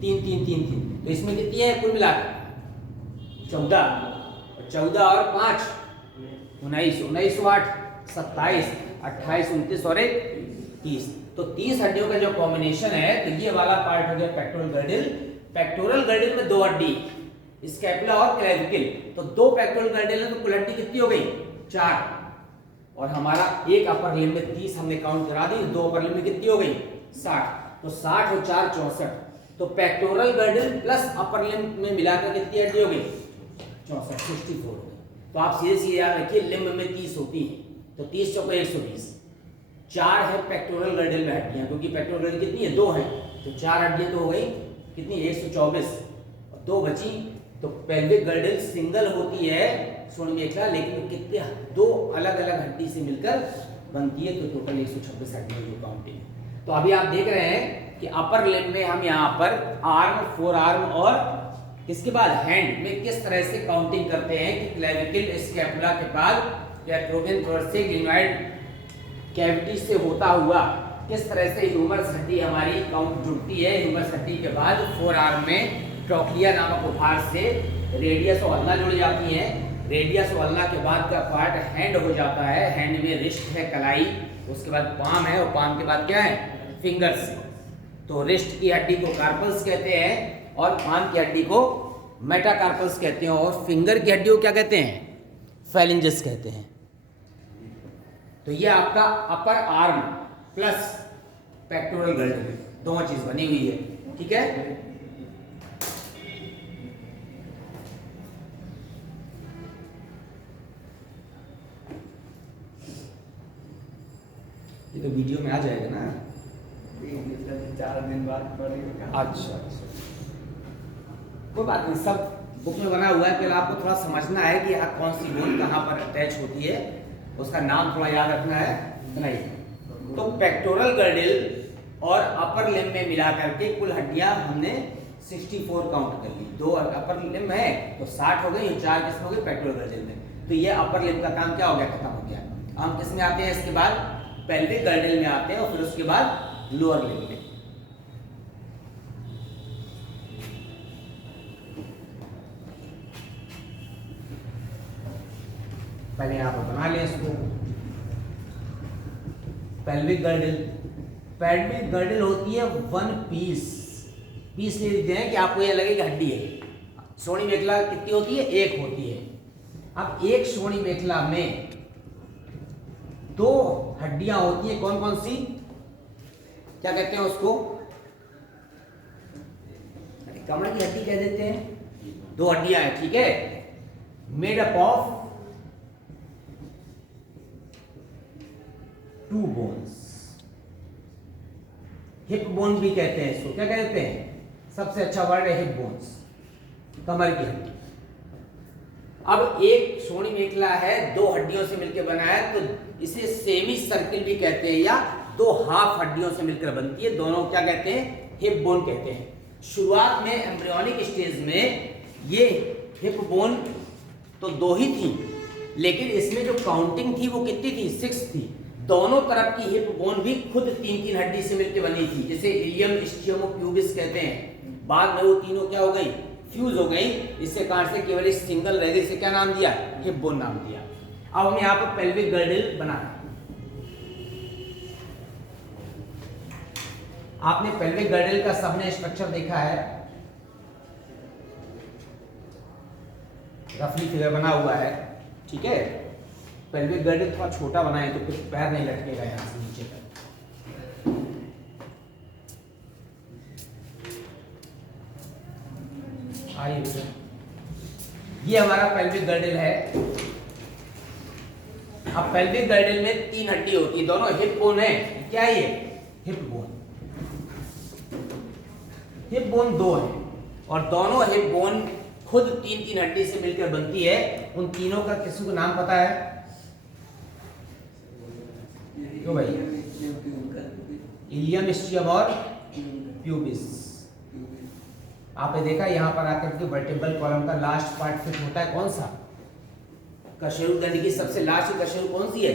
3। तो इसमें कितनी है कुल मिलाकर? 14। 14 और 5 19, 19 8 27 28 29 और 1 30। तो 30 हड्डियों का जो कॉम्बिनेशन है, तो ये वाला पार्ट हो गया पेक्टोरल गर्डिल। पेक्टोरल गर्डिल में 2 हड्डी, स्कैपुला और क्लेविकल। तो 2 पेक्टोरल गर्डिल है, तो कुल हड्डी कितनी हो गई? 4। और हमारा एक अपर लिम्ब में 30 हमने काउंट करा दी, 2 अपर लिम्ब में कितनी हो गई? 60। तो 60 और 4 64। तो pectoral girdle plus upper limb में मिलाकर कितनी हड्डी हो गई? 64 64 हो गई। तो आप सीधे सीधे याद रखिए, लिम्ब में 30 होती है, तो 30 चौको 120। 4 है पेक्टोरल गर्डिल में हड्डियां, क्योंकि पेक्टोरल गर्डिल कितनी है? 2 है, तो 4 हड्डियां तो हो गई कितनी? 124 और 2 बची। तो पेल्विक गर्डिल सिंगल होती है सोनमेखला, लेकिन कितने? 2 अलग अलग हड्डी से मिलकर बनती है, तो टोटल 126 हड्डियां जो काउंटिंग है। तो अभी आप देख रहे हैं कि अपर लिम्ब में हम यहाँ पर आर्म, 4 आर्म और इसके बाद हैंड में किस तरह से काउंटिंग करते हैं कि क्लेविकल स्कैपुला के बाद या ट्रोपियन थोरैसिक ग्लिनॉइड कैविटी से होता हुआ किस तरह से ह्यूमरस हड्डी हमारी काउंट जुड़ती है। ह्यूमरस हड्डी के बाद 4 आर्म में ट्रोक्लिया नामक उपहार से रेडियस और अल्ना जुड़ जाती हैं। रेडियस और अल्ना के बाद का पार्ट हैंड हो जाता है। हैंड में रिस्ट है, कलाई, उसके बाद पाम है, और पाम के बाद क्या है? फिंगर्स। तो रिस्ट की हड्डी को कार्पल्स कहते हैं और पाम की हड्डी को मेटाकार्पल्स कहते हैं, और फिंगर की हड्डी को क्या कहते हैं? फेलेंजेस कहते हैं। तो ये आपका upper arm plus pectoral girdle, दोनों चीज बनी हुई है। ठीक है, ये तो वीडियो में आ जाएगा ना? 4 दिन बाद पढ़ेगा। अच्छा, कोई बात नहीं, सब बुक में बना हुआ है। पहले आपको थोड़ा समझना है कि कौन सी बोन कहाँ पर अटैच होती है, उसका नाम थोड़ा याद रखना है नहीं। तो पेक्टोरल गर्डिल और अपर लिम्ब में मिला करके कुल हड्डियां हमने 64 काउंट कर ली। 2 अपर लिम्ब है तो 60 हो गई, 4 किसमें हो गई पेक्टोरल गर्डिल में। तो ये अपर लिम्ब का काम क्या हो गया, खत्म हो गया। हम किस में आते हैं इसके बाद, पेल्विक गर्डिल में आते हैं और फिर उसके बाद लोअर लिम्ब में। पहले आप बना लें इसको। पेल्विक गर्डिल, पेल्विक गर्डिल होती है 1 पीस ले लेते हैं कि आपको ये लगे कि हड्डी है। श्रोणि मेखला कितनी होती है, 1 होती है। अब एक श्रोणि मेखला में 2 हड्डियां होती है, कौन कौन सी, क्या कहते हैं उसको, कमर की हड्डी कह देते हैं। 2 हड्डियां हैं, ठीक है, made up of 2 bones. Hip bone भी कहते हैं इसको, क्या कहते हैं, सबसे अच्छा वर्ड है हिप बोन्स, कमर की हड्डी। अब एक श्रोणि मेखला है 2 हड्डियों से मिलकर बना है, तो इसे सेमी सर्किल भी कहते हैं या 2 हाफ हड्डियों से मिलकर बनती है, दोनों क्या कहते हैं, हिप बोन कहते हैं। शुरुआत में एम्ब्रियोनिक स्टेज में ये हिप बोन तो 2 ही थी, लेकिन इसमें जो काउंटिंग थी वो कितनी थी, 6 थी। दोनों तरफ की हिप बोन भी खुद 3-3 हड्डी से मिलकर बनी थी, जिसे इलियम, स्टियम और प्यूबिस कहते हैं। बाद में वो तीनों क्या हो गई, फ्यूज हो गई, इससे कारण से केवल एक सिंगल रह गई, इसे क्या नाम दिया, हिप बोन नाम दिया। अब हम यहाँ पर पेल्विक गर्डिल बना, आपने पेल्विक गर्डिल का सबने स्ट्रक्चर देखा है, रफली फिगर बना हुआ है, ठीक है। पेल्विक गर्डिल थोड़ा छोटा बनाए तो कुछ पैर नहीं लटकेगा यहाँ से नीचे तक। आइए बेटा, ये हमारा पेल्विक गर्डिल है। अब पेल्विक गर्डिल में 3 हड्डी होती है, दोनों हिप बोन है, क्या है ये, हिप बोन। हिप बोन 2 है और दोनों हिप बोन खुद 3-3 हड्डी से मिलकर बनती है। उन तीनों का किसी को नाम पता है, क्यों भाई, इलियम, स्टियम और प्यूबिस। आपने देखा यहाँ पर आकर के वर्टेब्रल कॉलम का लास्ट पार्ट फिट होता है, कौन सा, कशेरुकदंड की सबसे लास्ट कशेरु कौन सी है,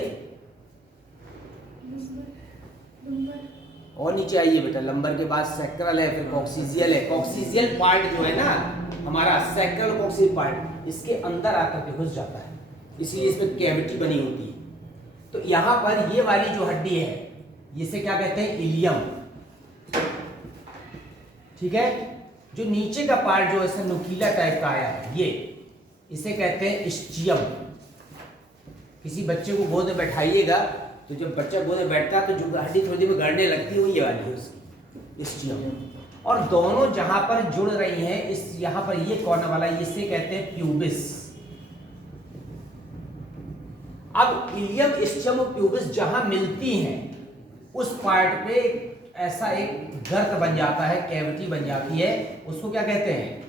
और नीचे आइए बेटा, लंबर के बाद सैक्रल है, फिर कॉक्सीजियल है। कॉक्सीजियल पार्ट जो है ना हमारा, सैक्रल कॉक्सीजियल पार्ट इसके अंदर आकर के घुस जाता है, इसलिए इसमें कैविटी बनी होती है। तो यहाँ पर ये वाली जो हड्डी है, इसे क्या कहते हैं, इलियम, ठीक है। जो नीचे का पार्ट जो ऐसा नुकीला टाइप का आया है, ये इसे कहते हैं स्टियम। किसी बच्चे को गोद में बैठाइएगा तो जब बच्चा गोद में बैठता है तो जो हड्डी थोड़ी देर में गड़ने लगती है वो ये वाली है उसकी, स्टियम। और दोनों जहां पर जुड़ रही हैं, इस यहां पर ये कॉर्नर वाला, इसे कहते हैं प्यूबिस। अब इलियम, स्टियम और प्यूबिस जहां मिलती हैं उस पार्ट पे ऐसा एक गर्त बन जाता है, कैविटी बन जाती है, उसको क्या कहते हैं,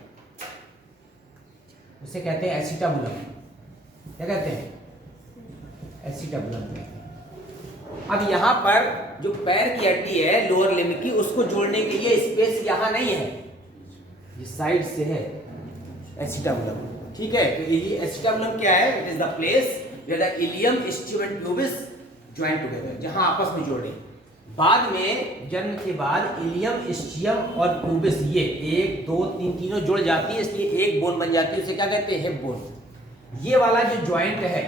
उसे कहते हैं एसिटाबुलम। क्या कहते हैं, एसिटाबुलम कहते हैं। अब यहां पर जो पैर की हड्डी है लोअर लिम्ब की, उसको जोड़ने के लिए स्पेस यहां नहीं है, ये साइड से है एसिटाबुलम, ठीक है। तो एसिटाबुलम क्या है, it is the place where the ilium, ischium and pubis join together, जहां आपस में जोड़े। बाद में जन्म के बाद इलियम, स्टियम और प्यूबिस ये 1, 2, 3 तीनों जुड़ जाती है, इसलिए एक बोन बन जाती है, उसे क्या कहते हैं, हिप बोन। ये वाला जो ज्वाइंट है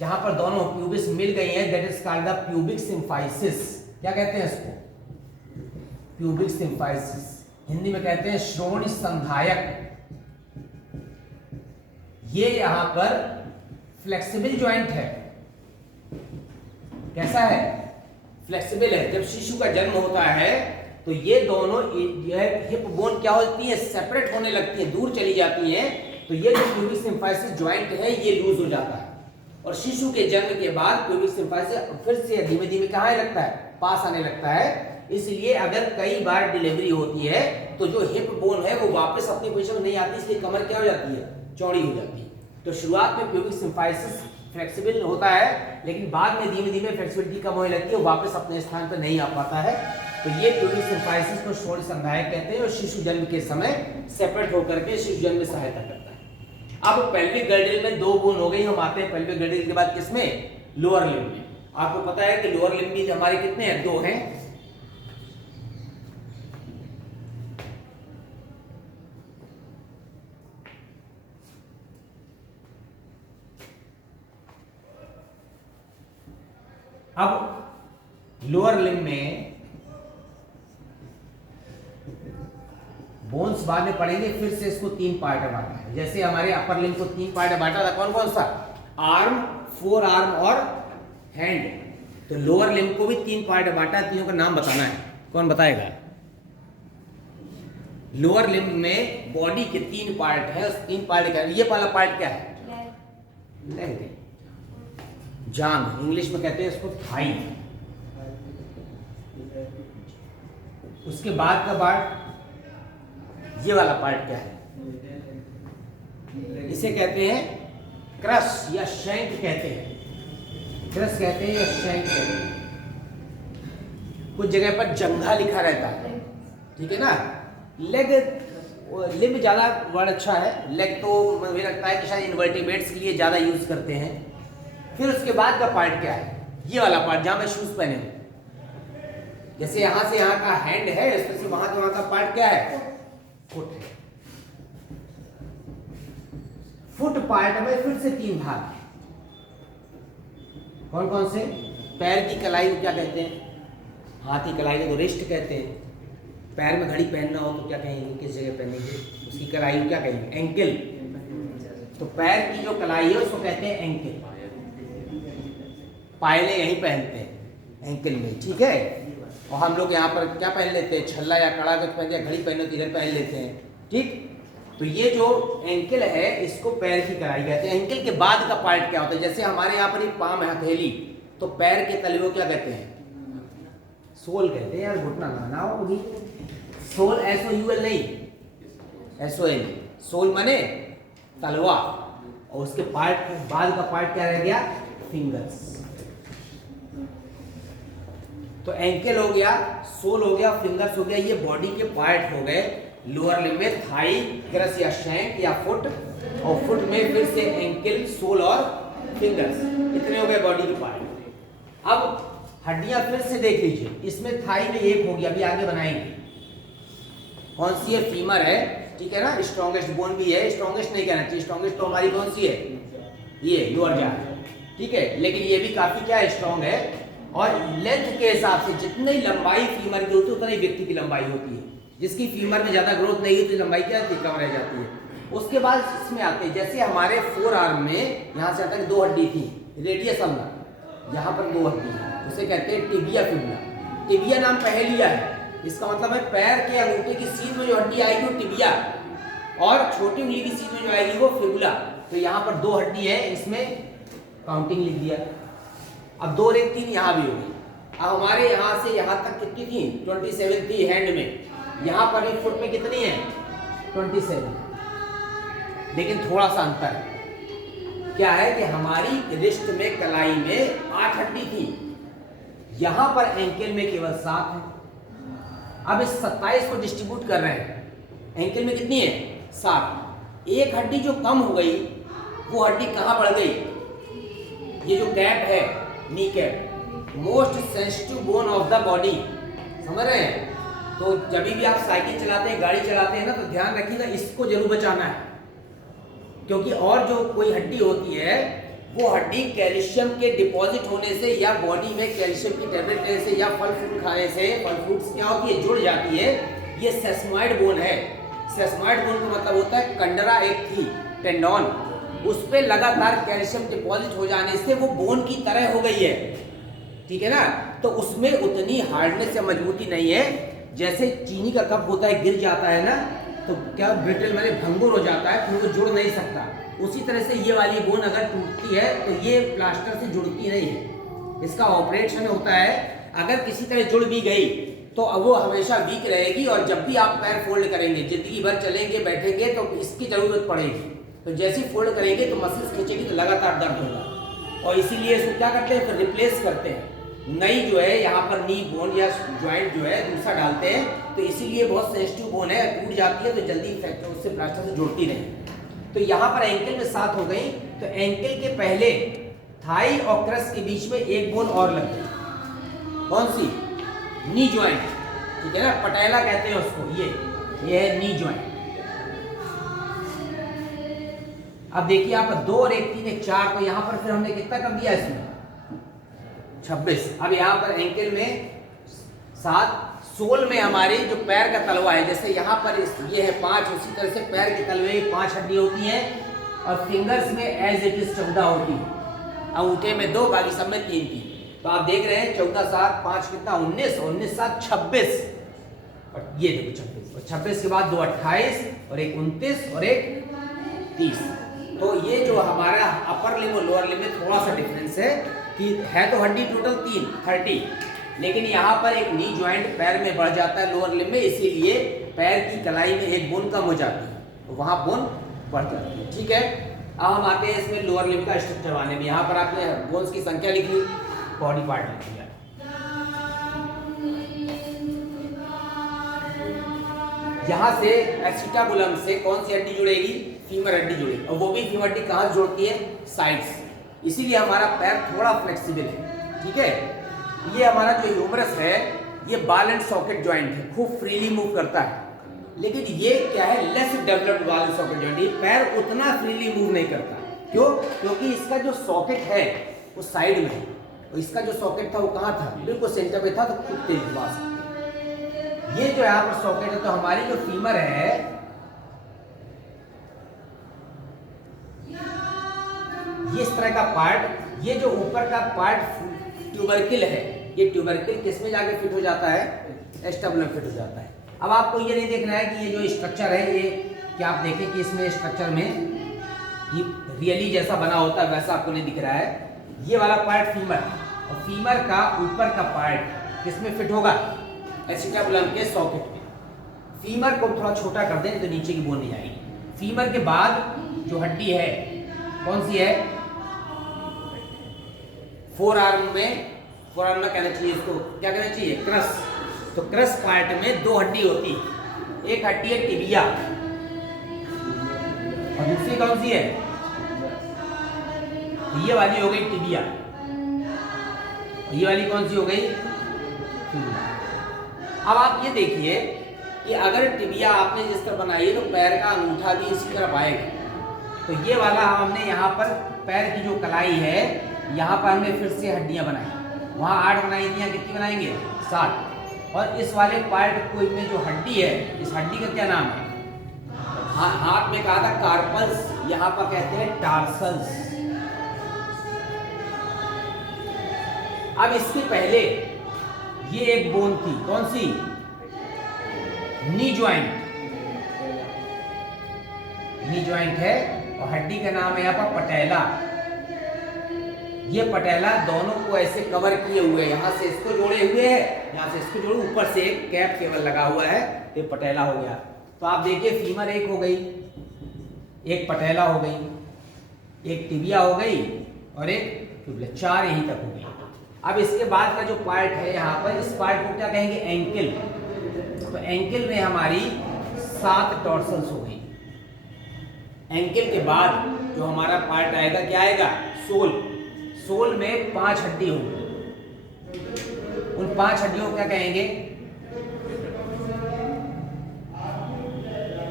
जहां पर दोनों प्यूबिस मिल गई है, that is called the pubic symphysis. क्या कहते हैं इसको, प्यूबिक सिम्फाइसिस, हिंदी में कहते हैं श्रोणि संधायक। ये यहां पर फ्लेक्सिबल ज्वाइंट है, कैसा है, फ्लेक्सिबल है। जब शिशु का जन्म होता है तो ये दोनों हिप बोन क्या होती है, सेपरेट होने लगती है, दूर चली जाती है, तो ये जो प्यूबिक सिम्फाइसिस ज्वाइंट है ये लूज हो जाता है, और शिशु के जन्म के बाद प्यूबिक सिम्फाइसिस फिर से धीमे धीमे कहाँ लगता है, पास आने लगता है। इसलिए अगर कई बार डिलीवरी होती है तो जो हिप बोन है वो वापस अपनी पोजीशन में नहीं आती, इसलिए कमर क्या हो जाती है, चौड़ी हो जाती है। तो शुरुआत में प्यूबिक सिम्फाइसिस फ्लेक्सिबल होता है, लेकिन बाद में धीमे धीमे फ्लेक्सिबिलिटी कम होने लगती है, वापस अपने स्थान पर नहीं आ पाता है। तो ये ट्यूबिंग सिम्फाइसिस को शोर संधायक कहते हैं और शिशु जन्म के समय सेपरेट होकर के शिशु जन्म में सहायता करता है। अब पेल्विक गर्डल में 2 बोन हो गई, हम आते हैं पेल्विक गर्डल के बाद किसमें? लोअर लिम्ब में। आपको पता है कि लोअर लिम्ब भी हमारे कितने हैं? 2 हैं। अब लोअर लिम्ब में बोन्स बाद में पढ़ेंगे, फिर से इसको 3 पार्ट में बांटा है। जैसे हमारे अपर लिम्ब को 3 पार्ट में बांटा था, कौन कौन सा? आर्म, 4 आर्म और हैंड। तो लोअर लिम्ब को भी 3 पार्ट में बांटा, तीनों का नाम बताना है। कौन बताएगा? लोअर लिम्ब में बॉडी के 3 पार्ट है, उस 3 पार्ट का ये वाला पार्ट क्या है? लेग। जांग, इंग्लिश में कहते हैं इसको थाई। उसके बाद का पार्ट, ये वाला पार्ट क्या है? इसे कहते हैं क्रस या शैंक कहते हैं। क्रस कहते हैं या शैंक कहते हैं। कुछ जगह पर जंघा लिखा रहता है, ठीक है ना। लेग, लिम्ब ज्यादा वर्ड अच्छा है। लेग तो मुझे लगता है कि शायद इन्वर्टिब्रेट्स के लिए ज्यादा यूज करते हैं। फिर उसके बाद का पार्ट क्या है? ये वाला पार्ट जहां मैं शूज पहने हूं। जैसे यहां से यहां का हैंड है, इसमें से वहां का पार्ट क्या है? फुट है। फुट पार्ट में फिर से 3 भाग है। कौन कौन से? पैर की कलाई को क्या कहते हैं? हाथ की कलाई को रिस्ट कहते हैं। पैर में घड़ी पहनना हो तो क्या कहेंगे? किस जगह पहनेंगे? उसकी कलाई को क्या कहेंगे? एंकल। तो पैर की जो कलाई है उसको कहते हैं एंकल। पायले यहीं पहनते हैं एंकल में, ठीक है। और हम लोग यहाँ पर क्या पहन लेते हैं? छल्ला या कड़ा कुछ पहन, या घड़ी पहने तो इधर पहन लेते हैं, ठीक। तो ये जो एंकल है इसको पैर की कलाई कहते हैं। एंकल के बाद का पार्ट क्या होता है? जैसे हमारे यहाँ पर एक पाम है, हथेली, तो पैर के तले को क्या कहते हैं? सोल कहते हैं। यार घुटना ना होगी। सोल, SOUL नहीं, SOL। सोल माने तलवा। और उसके पार्ट बाद का पार्ट क्या रह गया? फिंगर्स। तो एंकल हो गया, सोल हो गया, फिंगर्स हो गया, ये बॉडी के पार्ट हो गए। लोअर लिम्ब में थाई, क्रस या शैंक या फुट, और फुट में फिर से एंकल, सोल और फिंगर्स। इतने हो गए बॉडी के पार्ट। अब हड्डियां फिर से देख लीजिए। इसमें थाई में 1 हो गया, अभी आगे बनाएंगे। कौन सी है? फीमर है, ठीक है ना। स्ट्रॉन्गेस्ट बोन भी है, स्ट्रॉन्गेस्ट नहीं कहना चाहिए। स्ट्रॉन्गेस्ट तो हमारी कौन सी है? ये लोअर जा, ठीक है। लेकिन ये भी काफी क्या है? स्ट्रॉन्ग है। और लेंथ के हिसाब से जितनी लंबाई फीमर की होती है उतना ही व्यक्ति की लंबाई होती है। जिसकी फीमर में ज्यादा ग्रोथ नहीं होती, लंबाई क्या होती है? कम रह जाती है। उसके बाद इसमें आते हैं, जैसे हमारे 4 आर्म में यहाँ से आता है 2 हड्डी थी, रेडियस अल्ना, यहाँ पर 2 हड्डी है, उसे कहते हैं टिबिया फिबुला। टिबिया नाम पहले लिया है, इसका मतलब है पैर के अंगूठे की सीध में जो हड्डी आएगी वो टिबिया, और छोटी उंगली की सीध में जो आएगी वो फिबुला। तो यहाँ पर 2 हड्डी है, इसमें काउंटिंग लिख दिया। अब 2 और 1 3 यहाँ भी होगी। अब हमारे यहाँ से यहाँ तक कितनी थी? 27 थी हैंड में। यहाँ पर भी फुट में कितनी है? 27। लेकिन थोड़ा सा अंतर है। क्या है कि हमारी रिस्ट में, कलाई में 8 हड्डी थी, यहाँ पर एंकल में केवल 7 है। अब इस 27 को डिस्ट्रीब्यूट कर रहे हैं। एंकल में कितनी है? 7। एक हड्डी जो कम हो गई, वो हड्डी कहाँ बढ़ गई? ये जो कैप है, knee cap, most sensitive bone of the body, समझ रहे हैं। तो जब भी आप साइकिल चलाते हैं, गाड़ी चलाते हैं ना, तो ध्यान रखिएगा इसको जरूर बचाना है। क्योंकि और जो कोई हड्डी होती है, वो हड्डी कैल्शियम के डिपॉजिट होने से, या बॉडी में कैल्शियम की टैबलेट लेने से, या फल फ्रूट खाने से, फल फ्रूट्स क्या होती है? जुड़ जाती है। ये सेस्मॉइड बोन है। सेस्मॉइड बोन का मतलब होता है कंडरा एक थी, टेंडोन, उस पे लगातार कैल्शियम डिपॉजिट हो जाने से वो बोन की तरह हो गई है, ठीक है ना। तो उसमें उतनी हार्डनेस या मजबूती नहीं है। जैसे चीनी का कप होता है, गिर जाता है ना, तो क्या ब्रिटल माने भंगुर हो जाता है, फिर वो जुड़ नहीं सकता। उसी तरह से ये वाली बोन अगर टूटती है तो ये प्लास्टर से जुड़ती नहीं है। इसका ऑपरेशन होता है, अगर किसी तरह जुड़ भी गई तो अब वो हमेशा वीक रहेगी, और जब भी आप पैर फोल्ड करेंगे, जिंदगी भर चलेंगे बैठेंगे, तो इसकी जरूरत पड़ेगी। तो जैसे ही फोल्ड करेंगे तो मसल्स खींचेगी तो लगातार दर्द होगा। और इसीलिए इसको क्या करते हैं, फिर रिप्लेस करते हैं, नई जो है यहाँ पर नी बोन या ज्वाइंट जो है दूसरा डालते हैं। तो इसीलिए बहुत सेंसिटिव बोन है, टूट जाती है तो जल्दी फ्रैक्चर उससे प्लास्टर से जुड़ती नहीं। तो यहाँ पर एंकल में 7 हो गई, तो एंकल के पहले थाई और क्रस्ट के बीच में एक बोन और लग गई, कौन सी, नी ज्वाइंट, ठीक है ना, पटेला कहते हैं उसको, ये है नी ज्वाइंट। अब देखिए यहाँ पर 2 और 1 3 1 4, तो यहाँ पर फिर हमने कितना कर दिया इसमें 26। अब यहाँ पर एंकल में 7, सोल में हमारी जो पैर का तलवा है, जैसे यहाँ पर ये है 5, उसी तरह से पैर के तलवे में 5 हड्डी होती है, और फिंगर्स में एज इट इज 14 होती है, अंगूठे में 2, बाकी सब में 3 3। तो आप देख रहे हैं 14 7 5 कितना 19, 19 7 26, और ये देखो 26, और 26 के बाद 2 28, और एक 29, और एक 30। तो ये जो हमारा अपर लिम्ब और लोअर लिम्ब में थोड़ा सा डिफरेंस है कि है तो हड्डी टोटल 3 30, लेकिन यहाँ पर एक नी ज्वाइंट पैर में बढ़ जाता है लोअर लिम्ब में, इसीलिए पैर की कलाई में एक बोन कम हो जाती है, तो वहाँ बोन बढ़ जाती है, ठीक है। अब हम आते हैं इसमें लोअर लिम्ब का स्ट्रक्चर बनाने में। यहाँ पर आपने बोन्स की संख्या लिख ली, बॉडी पार्ट लिख लिया। यहाँ से एसिटाबुलम से कौन सी हड्डी जुड़ेगी, फीमर हड्डी जुड़ेगी, और वो भी फीमर हड्डी कहाँ जोड़ती है, साइड्स, इसीलिए हमारा पैर थोड़ा फ्लेक्सिबल है, ठीक है। ये हमारा जो ह्यूमरस है ये बॉल एंड सॉकेट ज्वाइंट है, खूब फ्रीली मूव करता है, लेकिन ये क्या है, less developed ball and socket joint, ये पैर उतना फ्रीली मूव नहीं करता। क्यों, क्योंकि इसका जो सॉकेट है वो साइड में है, और इसका जो सॉकेट था वो कहाँ था, बिल्कुल सेंटर में था, तो खूब तेज घुमा सकते। ये जो यहाँ पर सॉकेट है, तो हमारी जो फीमर है ये इस तरह का पार्ट, ये जो ऊपर का पार्ट ट्यूबरकिल है, ये ट्यूबरकिल किस में जाके फिट हो जाता है, एस्टबुलम में फिट हो जाता है। अब आपको ये नहीं देखना है कि ये जो स्ट्रक्चर है ये क्या, आप देखें कि इसमें स्ट्रक्चर में ये रियली जैसा बना होता है वैसा आपको नहीं दिख रहा है। ये वाला पार्ट फीमर, और फीमर का ऊपर का पार्ट किसमें फिट होगा, एसिटाबुलम के सॉकेट में। फीमर को थोड़ा छोटा कर दें तो नीचे की बोन नहीं आएगी। फीमर के बाद जो हड्डी है कौन सी है, फोर आर्म में कहना चाहिए इसको, क्या कहना चाहिए, क्रस। तो क्रस पार्ट में 2 हड्डी होती है, एक हड्डी है टिबिया, और दूसरी कौन सी है, ये वाली हो गई टिबिया, ये वाली कौन सी हो गई, फिबुला। अब आप ये देखिए कि अगर टिबिया आपने जिस तरह बनाई है तो पैर का अंगूठा भी इसी तरफ आएगा। तो ये वाला हमने यहाँ पर पैर की जो कलाई है, यहाँ पर हमने फिर से हड्डियाँ बनाई, वहाँ 8 बनाई थी, यहाँ कितनी बनाएंगे 7। और इस वाले पार्ट को में जो हड्डी है, इस हड्डी का क्या नाम है, हाथ में कहा था कार्पल्स, यहाँ पर कहते हैं टार्सल्स। अब इसके पहले ये एक बोन थी, कौन सी, नी ज्वाइंट, नी ज्वाइंट है, और हड्डी का नाम है यहाँ पर पटेला। ये पटेला दोनों को ऐसे कवर किए हुए है, यहाँ से इसको जोड़े हुए है, यहाँ से इसको जोड़े, ऊपर से एक कैप केवल लगा हुआ है, ये पटेला हो गया। तो आप देखिए फीमर एक हो गई, एक पटेला हो गई, एक टिबिया हो गई, और एक फिबुला, 4 यहीं तक हो गई। अब इसके बाद का जो पार्ट है यहाँ पर, इस पार्ट को क्या कहेंगे, एंकल। तो एंकल में हमारी 7 टॉर्सल्स हो गई। एंकल के बाद जो हमारा पार्ट आएगा क्या आएगा, सोल। सोल में 5 हड्डी होंगी, उन 5 हड्डियों को क्या कहेंगे,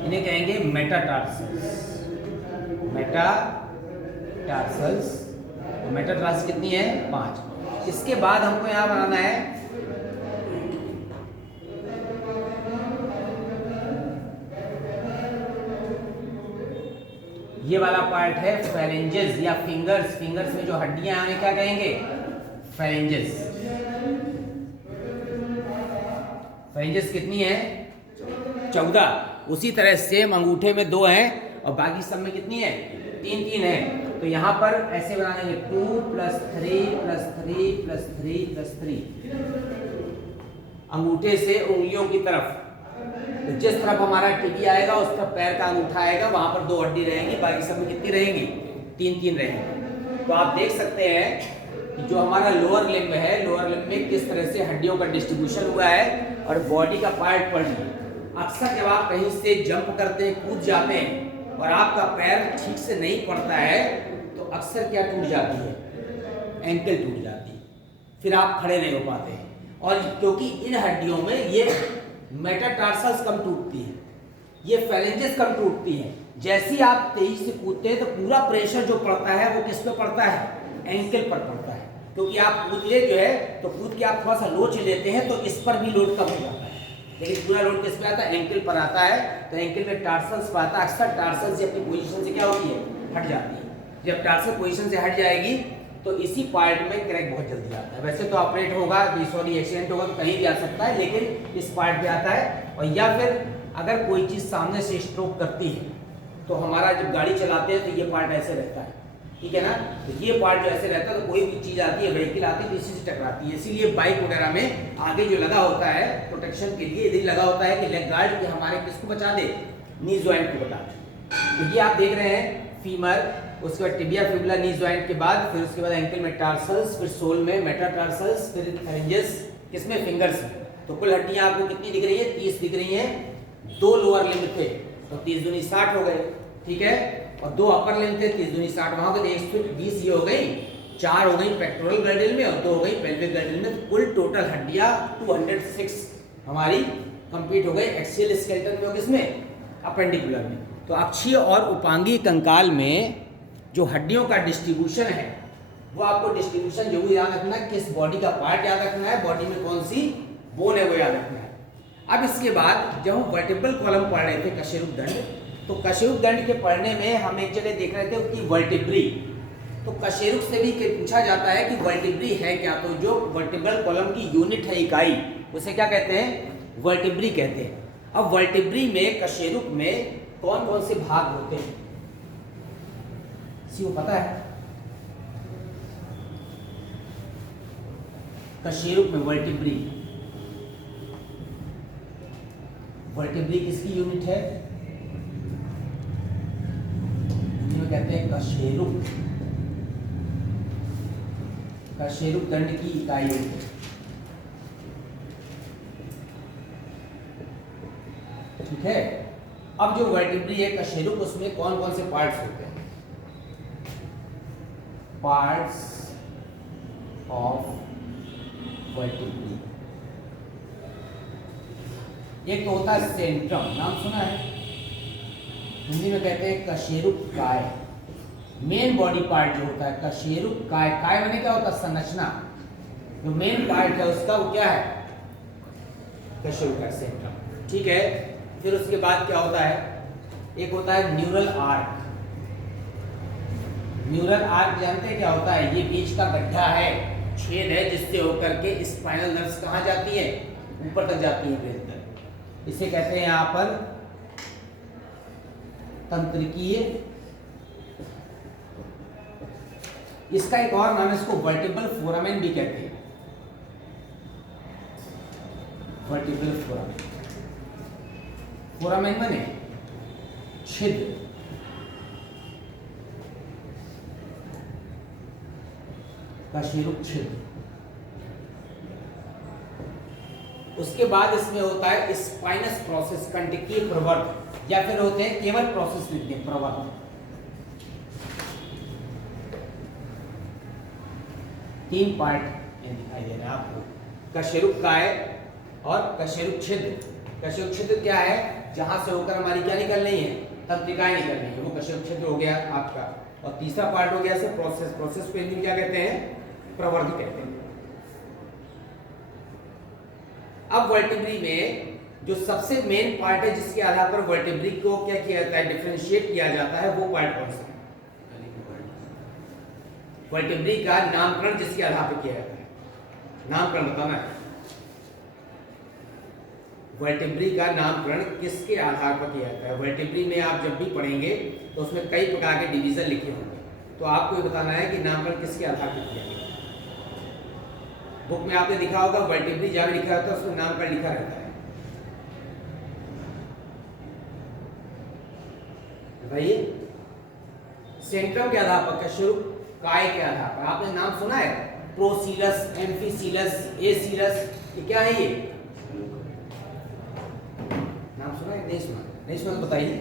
इन्हें कहेंगे मेटाटार्सल्स। मेटाटार्सल्स, मेटाटार्सल्स कितनी है, 5। इसके बाद हमको यहां बनाना है ये वाला पार्ट है फेरेंजेस या फिंगर्स। फिंगर्स में जो हड्डियां हैं क्या कहेंगे, फेरेंजेस। फेरेंजेस कितनी है, 14। उसी तरह सेम अंगूठे में 2 हैं, और बाकी सब में कितनी है, 3 है। तो यहाँ पर ऐसे बना देंगे 2 + 3 + 3 + 3 + 3 अंगूठे से उंगलियों की तरफ। तो जिस तरफ हमारा टिबिया आएगा उस तरफ पैर का अंगूठा आएगा, वहां पर 2 हड्डी रहेंगी, बाकी सब में कितनी रहेंगी, 3 रहेंगी। तो आप देख सकते हैं कि जो हमारा लोअर लिम्ब है, लोअर लिम्ब में किस तरह से हड्डियों का डिस्ट्रीब्यूशन हुआ है और बॉडी का पार्ट पढ़िए। अक्सर जब आप कहीं से जंप करते हैं, कूद जाते हैं और आपका पैर ठीक से नहीं पड़ता है तो अक्सर क्या टूट जाती है, एंकल टूट जाती है, फिर आप खड़े नहीं हो पाते हैं। और क्योंकि इन हड्डियों में ये मेटाटार्सल्स कम टूटती है, ये फेलेंजेस कम टूटती है। जैसे ही आप तेजी से कूदते हैं तो पूरा प्रेशर जो पड़ता है वो किस पे पड़ता है, एंकल पर पड़ता है। क्योंकि आप कूदले जो है तो कूद के आप थोड़ा सा लोच लेते हैं तो इस पर भी लोड कम हो जाता है, लेकिन पूरा लोड किस पे आता है, एंकल पर आता है। तो एंकल में टार्सल्स पर आता है। अक्सर टार्सल्स अपनी पोजीशन से क्या होती है, हट जाती है। जब टार्सल पोजीशन से हट जाएगी तो इसी पार्ट में क्रैक बहुत जल्दी आता है। वैसे तो ऑपरेट होगा, सॉरी एक्सीडेंट होगा तो कहीं भी आ सकता है, लेकिन इस पार्ट पे आता है। और या फिर अगर कोई चीज़ सामने से स्ट्रोक करती है तो हमारा जब गाड़ी चलाते हैं तो ये पार्ट ऐसे रहता है, ठीक है ना। तो ये पार्ट जो ऐसे रहता है तो कोई भी चीज़ आती है, व्हीकल आती है तो इसी से टकराती है। इसीलिए बाइक वगैरह में आगे जो लगा होता है प्रोटेक्शन के लिए, यदि लगा होता है कि लेग गार्ड कि हमारे किसको बचा दे, नी जॉइंट को बता दे। तो ये आप देख रहे हैं फीमर, उसके बाद टिबिया फिबुला नी जॉइंट के बाद फिर उसके बाद एंकल में टार्सल्स, फिर सोल में मेटाटार्सल्स, फिर फेरेंजेस, किसमें, फिंगर्स। तो कुल हड्डियां आपको कितनी दिख रही है, 30 दिख रही हैं। 2 लोअर लिम्ब थे तो 30 दूनी 60 हो गए, ठीक है। और 2 अपर लिम्ब थे, 30 दूनी 60, वहां पे 120 ये हो गई, 4 हो गई पेक्टोरल गर्डल में और 2 हो गई पेल्विक गर्डल में। तो कुल टोटल हड्डियां 206 हमारी कंप्लीट हो गई एक्सियल स्केलेटन में और किसमें, अपेंडिकुलर में। तो अक्षीय और उपांगीय कंकाल में जो हड्डियों का डिस्ट्रीब्यूशन है वो आपको डिस्ट्रीब्यूशन जरूर याद रखना है, किस बॉडी का पार्ट याद रखना है, बॉडी में कौन सी बोन है वो याद रखना है। अब इसके बाद जब हम वर्टिब्रल कॉलम पढ़ रहे थे कशेरुक दंड, तो कशेरुक दंड के पढ़ने में हम एक जगह देख रहे थे कि वर्टिब्री, तो कशेरुक से भी पूछा जाता है कि वर्टिब्री है क्या। तो जो वर्टिब्रल कॉलम की यूनिट है, इकाई, उसे क्या कहते हैं, वर्टिब्री कहते हैं। अब वर्टिब्री में कशेरुक में कौन कौन से भाग होते हैं, किसी को पता है? कशेरुक में वर्टिब्री, वर्टिब्री किसकी यूनिट है, हिंदी में कहते हैं कशेरुक, कशेरुक दंड की इकाई है। ठीक है। अब जो वर्टिब्री है कशेरुक, उसमें कौन कौन से पार्ट्स होते हैं, पार्ट्स ऑफ वर्टिब्री। एक तो होता है सेंट्रम, नाम सुना है, हिंदी में कहते हैं कशेरुक काय। मेन बॉडी पार्ट जो होता है कशेरुक काय, काय माने क्या होता है, संरचना। जो मेन पार्ट है उसका वो क्या है, कशेरुक का सेंट्रम, ठीक है। फिर उसके बाद क्या होता है, एक होता है न्यूरल आर्क। न्यूरल आर्क जानते हैं क्या होता है, ये बीच का गड्ढा है, छेद है, जिससे होकर के स्पाइनल नर्व्स कहाँ जाती है, ऊपर तक जाती है ब्रेन तक। इसे कहते हैं यहाँ पर तंत्रिकीय। इसका एक और नाम है, इसको वर्टिब्रल फोरामेन भी कहते हैं, वर्टिब्रल फोरामेन। फोरामेन माने छिद्र, कशेरुक छिद्र। उसके बाद इसमें होता है स्पाइनस प्रोसेस, कंटिकीय प्रवर्त, या फिर होते हैं केवल प्रोसेस लिखते हैं, प्रवर्त। 3 पार्ट दिखाई दे रहे हैं आपको, कशेरुक काय और कशेरुक छिद्र। कशेरुक छिद्र क्या है, जहां से होकर हमारी क्या निकल रही है, तंत्रिकाएं निकल रही है, वो कशेरुक छिद्र हो गया आपका। और तीसरा पार्ट हो गया प्रोसेस, प्रोसेस को हिंदी में क्या कहते हैं, प्रवर्त कहते हैं। अब वर्टिब्री में जो सबसे मेन पार्ट है जिसके आधार पर वर्टिब्री को क्या किया जाता है, डिफरेंशिएट किया जाता है, वो पार्ट कौन सा है, वर्टिब्री का नामकरण जिसके आधार पर किया जाता है, नामकरण बताना है। वर्टिब्री का नामकरण किसके आधार पर किया जाता है। वर्टिब्री में आप जब भी पढ़ेंगे तो उसमें कई प्रकार के डिवीजन लिखे होंगे, तो आपको ये बताना है कि नामकरण किसके आधार पर किया गया। बुक में आपने लिखा होगा वर्टिब्री जहाँ भी लिखा रहता है उसमें नामकरण लिखा रहता है। भाई सेंट्रम के आधार पर कशेरुक काय क्या था, पर आपने नाम सुना है प्रोसीलस, एम्फीसीलस, एसीलस, ये क्या है ये नाम सुना है? नहीं सुना? नहीं सुना तो बताइए।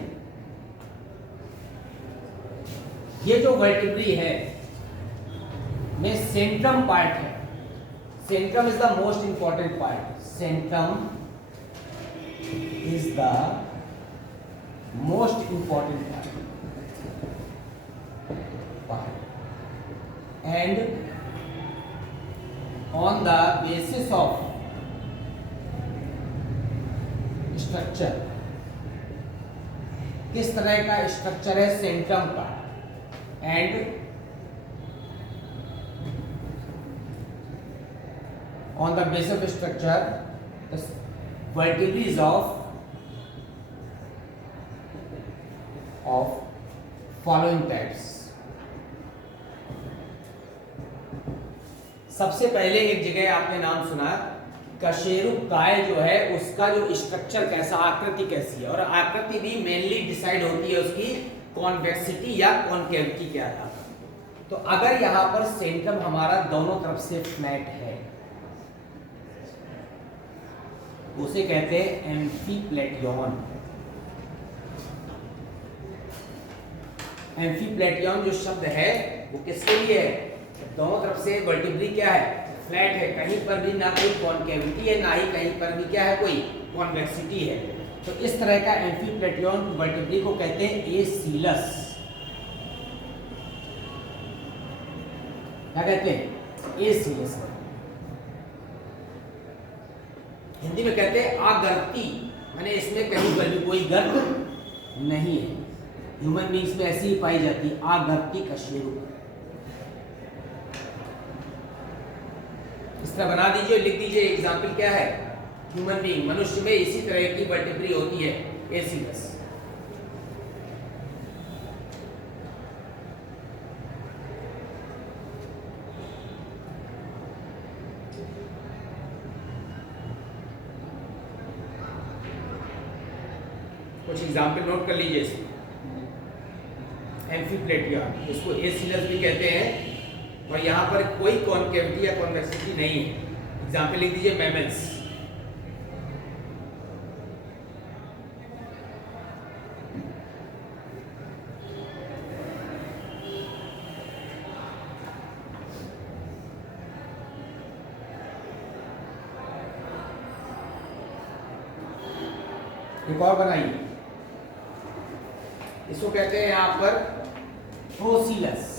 ये जो वर्टिब्री है में सेंट्रम पार्ट है, Centrum is the most important part, Centrum is the most important part and on the basis of structure, किस तरह का स्ट्रक्चर है सेंट्रम का, and on the basis of structure the vertebrae of following types। सबसे पहले एक जगह आपने नाम सुना कशेरुकाय जो है उसका जो स्ट्रक्चर कैसा, आकृति कैसी है, और आकृति भी मेनली डिसाइड होती है उसकी कॉन्वेक्सिटी या कॉन्केविटी क्या था। तो अगर यहां पर सेंट्रम हमारा दोनों तरफ से फ्लैट है उसे कहते हैं एम्फीप्लेटियन। एम्फीप्लेटियन जो शब्द है वो किसके लिए है? दोनों तरफ से वर्टिब्री क्या है, फ्लैट है, कहीं पर भी ना कोई कॉन्केविटी है ना ही कहीं पर भी क्या है कोई कॉन्वेक्सिटी है। तो इस तरह का एम्फीप्लेटियन वर्टिब्री को कहते हैं एसीलस। क्या कहते हैं? एसीलस। हिंदी में कहते हैं आगर्ती, माने इसमें कहीं पर भी कोई गर्त नहीं है। ह्यूमन बींग्स में ऐसी ही पाई जाती है आगर्ती कशेरुक। इस तरह बना दीजिए, लिख दीजिए। एग्जाम्पल क्या है? ह्यूमन बीइंग, मनुष्य में इसी तरह की वर्टिब्री होती है एसीलस। कुछ एग्जाम्पल नोट कर लीजिए इसमें। एम्फीप्लेटियन, इसको एसीलस भी कहते हैं, और यहाँ पर कोई कॉन्केविटी या कॉन्वेक्सिटी नहीं है। एग्जाम्पल लिख दीजिए मैमल्स। एक और बनाइए, इसको कहते हैं यहाँ पर प्रोसीलस।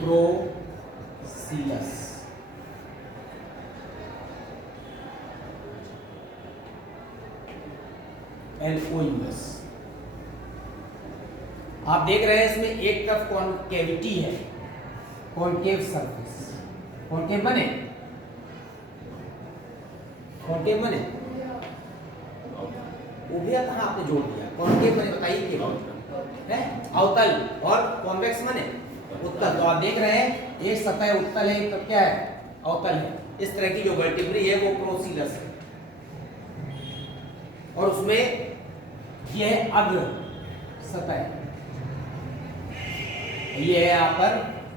प्रोसीलस LOUS। आप देख रहे हैं इसमें एक तरफ कॉन्केविटी है, कॉन्केव सरफेस। कॉन्केव बने, कॉन्केव बने, उभया कहाँ आपने जोड़ दिया? कॉन्केव बने, बताइए क्या है? अवतल। और कॉन्वेक्स बने उत्तल। तो आप देख रहे हैं एक सतह उत्तल है, एक क्या है अवतल है। इस तरह की जो वर्टिब्री है वो प्रोसीलस है, और उसमें यह है अग्र सतह, ये है यहाँ पर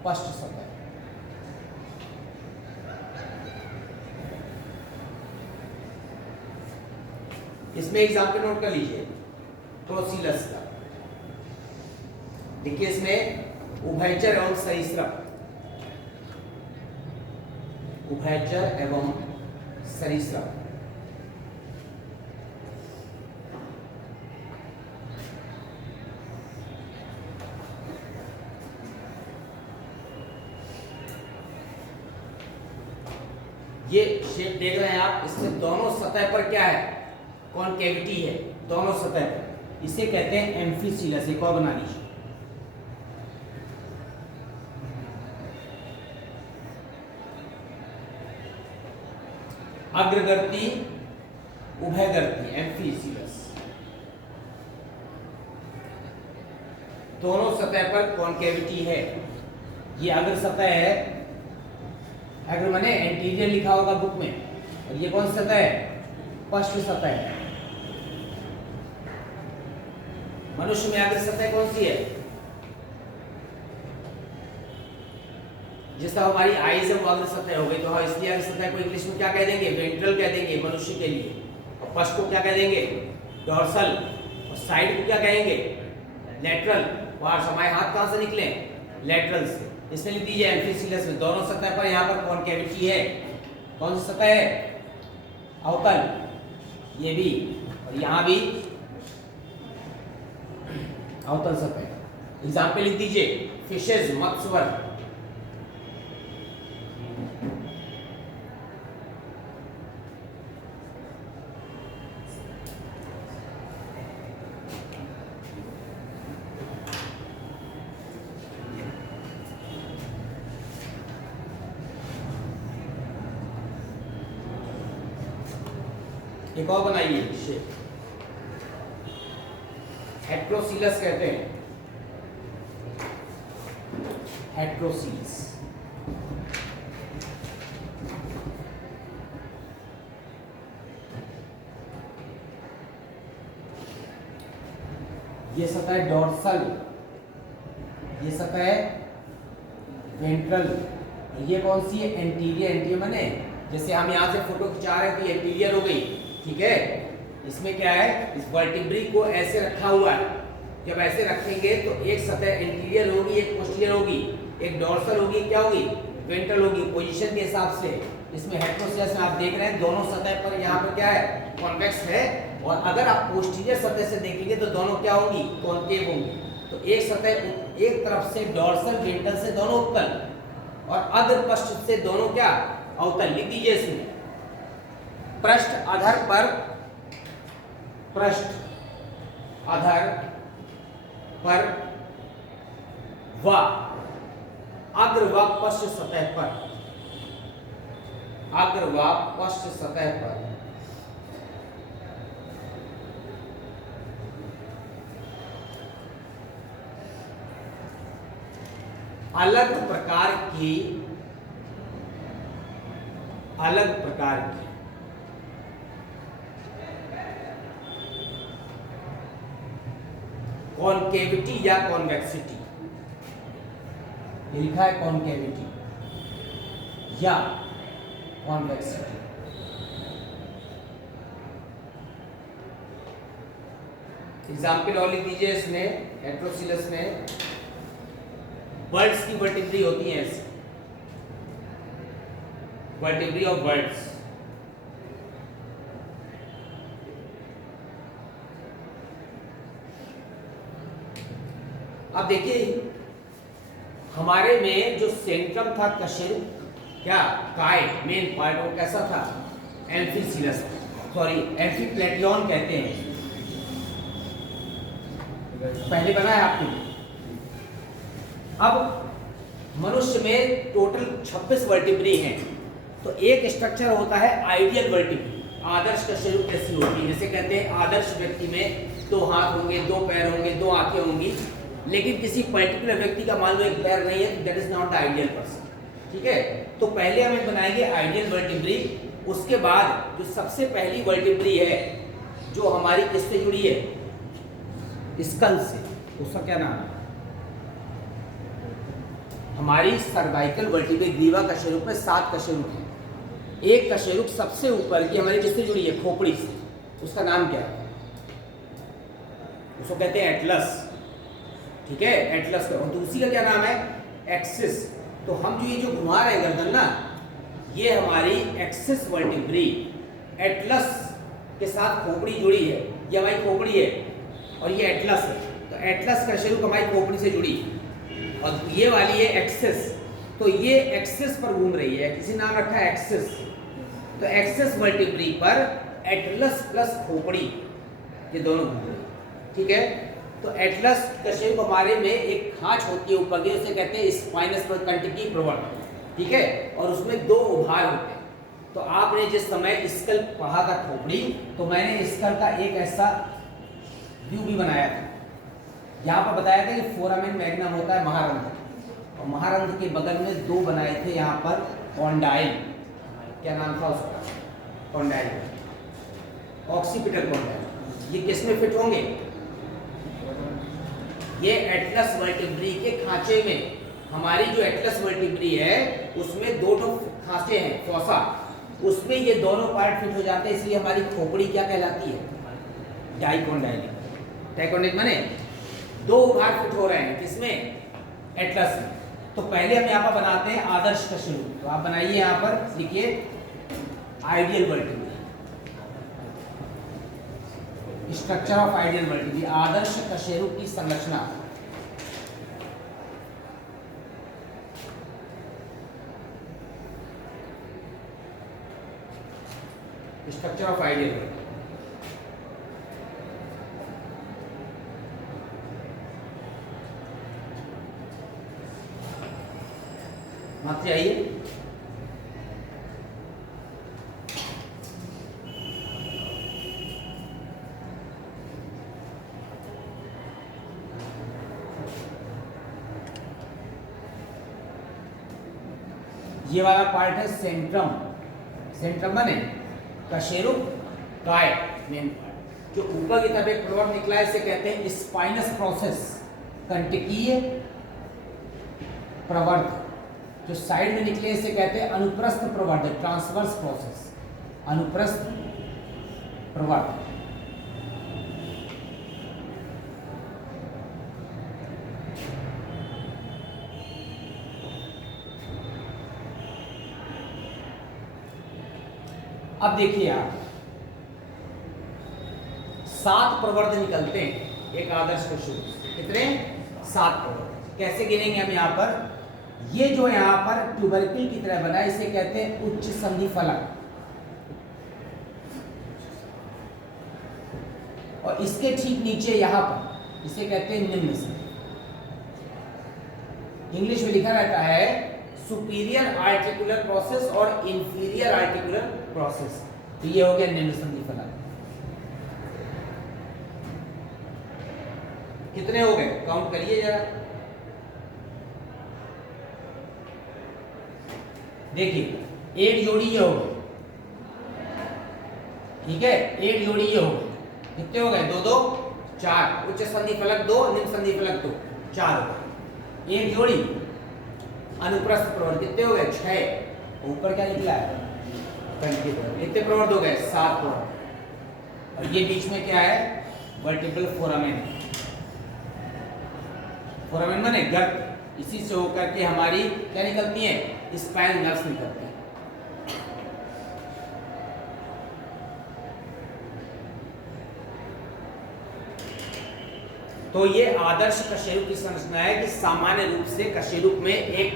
पश्च सतह। इसमें एग्जाम्पल नोट कर लीजिए प्रोसीलस का। देखिए इसमें उभयचर एवं सरीसृप, उभयचर एवं सरीसृप। ये शेप देख रहे हैं आप, इसमें दोनों सतह पर क्या है कॉन्केविटी है, दोनों सतह पर। इसे कहते हैं एम्फीसीलस। एक और बना लीजिए, अग्रगर्ती उभयगर्ती एम्फीसीलस। दोनों सतह पर कॉन्केविटी है। ये अग्र सतह है, अग्र माने एंटीरियर लिखा होगा बुक में, और ये कौन सतह है? पश्च सतह है। मनुष्य में अग्र सतह कौन सी है? जिस तरह हमारी आईज है वो अग्र सतह हो गई, तो हाँ इसलिए अग्र सतह को इंग्लिश में क्या कह देंगे? वेंट्रल कह देंगे मनुष्य के लिए। और पश्च को क्या कह देंगे? डॉर्सल। और साइड को क्या कहेंगे? लेटरल। और हमारे हाथ कहाँ से निकले? लेटरल से। इसमें लिख दीजिए एम्फिसिलस में दोनों सतह पर यहाँ पर कॉनकेविटी है। कौन सी सतह है? अवतल। ये भी और यहाँ भी अवतल सतह। एग्जाम्पल लिख दीजिए फिशेज, मत्स्य वर्ग। एक और बनाइए शेप, हेट्रोसिलस कहते हैं, हेट्रोसिलस। ये सतह है डॉर्सल, ये सतह है वेंट्रल, ये कौन सी है? एंटीरियर। एंटीरियर माने जैसे हम यहाँ से फोटो खिंचा रहे हैं तो ये एंटीरियर हो गई, ठीक है। इसमें क्या है? इस वर्टिब्री को ऐसे रखा हुआ है, जब ऐसे रखेंगे तो एक सतह एंटीरियर होगी, एक पोस्टीरियर होगी, एक डॉर्सल होगी, क्या होगी? वेंट्रल होगी, पोजीशन के हिसाब से। इसमें हेट्रोसिलस में आप देख रहे हैं दोनों सतह पर यहाँ पर क्या है? कॉन्वेक्स है। और अगर आप पोस्टीरियर सतह से देखेंगे तो दोनों क्या होंगी? कॉनकेव होंगी। तो एक सतह एक तरफ से डॉर्सल, वेंट्रल से दोनों उत्तल, और अग्र पश्च से दोनों क्या? अवतल। लिख दीजिए इसमें पृष्ठ अधर पर, पृष्ठ अधर पर व अग्र व पश्च सतह पर, अग्र व पश्च सतह पर अलग प्रकार की कॉनकेविटी या कॉन्वेक्सिटी, लिखा है कॉनकेविटी या कॉन्वेक्सिटी। एग्जाम्पल और लिख दीजिए इसमें हेट्रोसिलस में बर्ड्स की वर्टिब्री होती है ऐसी, वर्टिब्री ऑफ बर्ड्स। अब देखिए हमारे में जो सेंट्रम था कशेरुक, क्या काय मेन पार्ट, वो कैसा था? एम्फिसिलस, सॉरी एम्फीप्लेटियन कहते हैं, पहले बना है आपने। अब मनुष्य में टोटल 26 वर्टिब्री हैं, तो एक स्ट्रक्चर होता है आइडियल वर्टिब्री, आदर्श कशेरुक जैसी होती है। जैसे कहते हैं आदर्श व्यक्ति में 2 हाथ होंगे, 2 पैर होंगे, 2 आंखें होंगी, लेकिन किसी पर्टिकुलर व्यक्ति का मान लो 1 पैर नहीं है, that is not the ideal person, ठीक है। तो पहले हम बनाएंगे आइडियल वर्टिब्री, उसके बाद जो सबसे पहली वर्टिब्री है जो हमारी किससे जुड़ी है? स्कल से, उसका क्या नाम है? हमारी सर्वाइकल वर्टिब्री, ग्रीवा कशेरुक में 7 कशेरुक है। एक कशेरुक सबसे ऊपर की हमारी किससे जुड़ी है? खोपड़ी से, उसका नाम क्या है? उसको कहते हैं एटलस, ठीक है, एटलस का। और दूसरी का क्या नाम है? एक्सिस। तो हम जो ये जो घुमा रहे हैं गर्दन ना, ये हमारी एक्सिस वर्टिब्री, एटलस के साथ खोपड़ी जुड़ी है, ये हमारी खोपड़ी है और ये एटलस है। तो एटलस कशेरुक हमारी खोपड़ी से जुड़ी, और ये वाली है एक्सिस, तो ये एक्सिस पर घूम रही है, किसी नाम रखा है एक्सिस। तो एक्सिस वर्टिब्री पर एटलस प्लस खोपड़ी ये दोनों घूम रही है, ठीक है। तो एटलस कशेरुक हमारे में एक खांच होती है ऊपर की, उसे कहते हैं स्पाइनस कंटिकी प्रवर्त, ठीक है, और उसमें 2 उभार होते हैं। तो आपने जिस समय स्कल पढ़ा था खोपड़ी, तो मैंने स्कल का एक ऐसा व्यू भी बनाया था। यहाँ पर बताया था कि फोरामेन मैग्नम होता है महारंध्र, और महारंध्र के बगल में 2 बनाए थे यहाँ पर कॉन्डाइल, क्या नाम था उसका? Condyle, occipital condyle. ये किस में फिट होंगे? ये एटलस वर्टिब्री के खांचे में, हमारी जो एटलस वर्टिब्री है उसमें दो खांचे हैं, फॉसा, उसमें ये दोनों पार्ट फिट हो जाते हैं, इसलिए हमारी खोपड़ी क्या कहलाती है? डाइकोंडाइलिक। डाइकोंडाइलिक माने दो उभार फिट हो रहे हैं, किसमें? एटलस में। तो पहले हम यहाँ पर बनाते हैं आदर्श कशेरुक। तो आप बनाइए, यहाँ पर लिखिए ideal vertebrae, structure of ideal vertebrae, आदर्श कशेरुक की संरचना। Structure of ideal vertebrae. मात्र आइए, ये वाला पार्ट है सेंट्रम। सेंट्रम माने कशेरुक काय मेन पार्ट। जो ऊपर की तरफ एक प्रवर्त निकला है इसे कहते हैं स्पाइनस प्रोसेस, कंटकीय प्रवर्त। जो साइड में निकले इसे कहते हैं अनुप्रस्थ प्रवर्त, ट्रांसवर्स प्रोसेस, अनुप्रस्थ प्रवर्त। अब देखिए आप, 7 प्रवर्त निकलते हैं एक आदर्श कशेरुक से। कितने? 7 प्रवर्त। कैसे गिनेंगे हम यहाँ पर? ये जो यहाँ पर ट्यूबरक्ल की तरह बना है इसे कहते हैं उच्च संधि फलक, और इसके ठीक नीचे यहाँ पर इसे कहते हैं निम्न संधि। इंग्लिश में लिखा रहता है सुपीरियर आर्टिकुलर प्रोसेस और इंफीरियर आर्टिकुलर प्रोसेस। तो ये हो गया निम्न संधि फलक। कितने हो गए? काउंट करिए जरा। देखिए, एक जोड़ी ये हो गई, ठीक है, एक जोड़ी ये हो गई। कितने हो गए? 2 2 4। उच्च संधि फलक 2, निम्न संधि फलक 2, 4 हो गए। एक जोड़ी अनुप्रस्थ प्रवर्त कितने हो गए? 6। ऊपर क्या निकला है? कितने प्रवर्त हो गए? 7 प्रवर्त। और ये बीच में क्या है? Vertebral foramen. फोरामेन माने गर्त। इसी से होकर के हमारी क्या निकलती है? स्पाइन नर्व्स निकलती है। तो ये आदर्श कशेरुक की संरचना है कि सामान्य रूप से कशेरुक में एक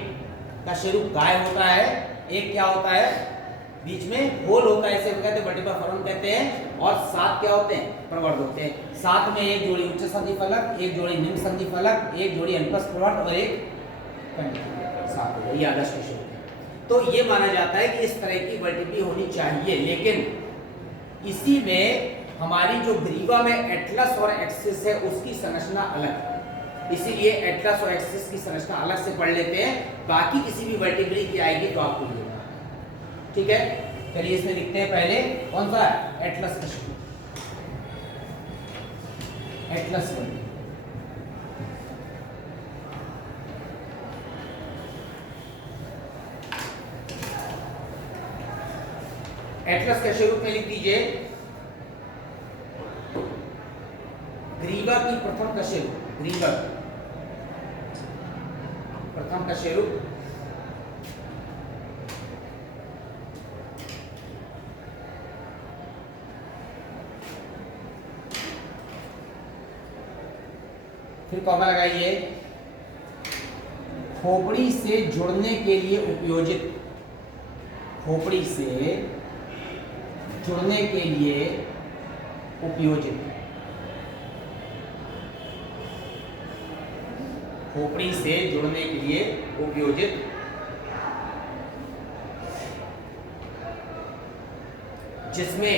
कशेरुक गाय होता है, एक क्या होता है? बीच में होल होता है, इसे कहते हैं वर्टिब्रल फोरामेन कहते हैं, और 7 क्या होते हैं? प्रवर्त होते हैं। 7 में एक जोड़ी उच्च संधि फलक, एक जोड़ी निम्न संधि फलक, एक जोड़ी अनुप्रस्थ प्रवर्त और एक कंटिन्यू। 7 हो गए। ये आदर्श कशेरुक है। तो ये माना जाता है कि इस तरह की वर्टिब्री होनी चाहिए, लेकिन इसी में हमारी जो ग्रीवा में एटलस और एक्सिस है उसकी संरचना अलग है, इसीलिए एटलस और एक्सिस की संरचना अलग से पढ़ लेते हैं। बाकी किसी भी वर्टिब्री की आएगी तो आपको ये, ठीक है। चलिए इसमें लिखते हैं पहले कौन सा? एटलस कशेरुक, एटलस वर्टिब्री। एटलस कशेरुक में लिख दीजिए ग्रीवा की प्रथम कशेरुक, ग्रीवा प्रथम कशेरुक, फिर कॉमा लगाइए, खोपड़ी से जुड़ने के लिए उपयोजित, खोपड़ी से जुड़ने के लिए उपयोजित, खोपड़ी से जुड़ने के लिए उपयोजित जिसमें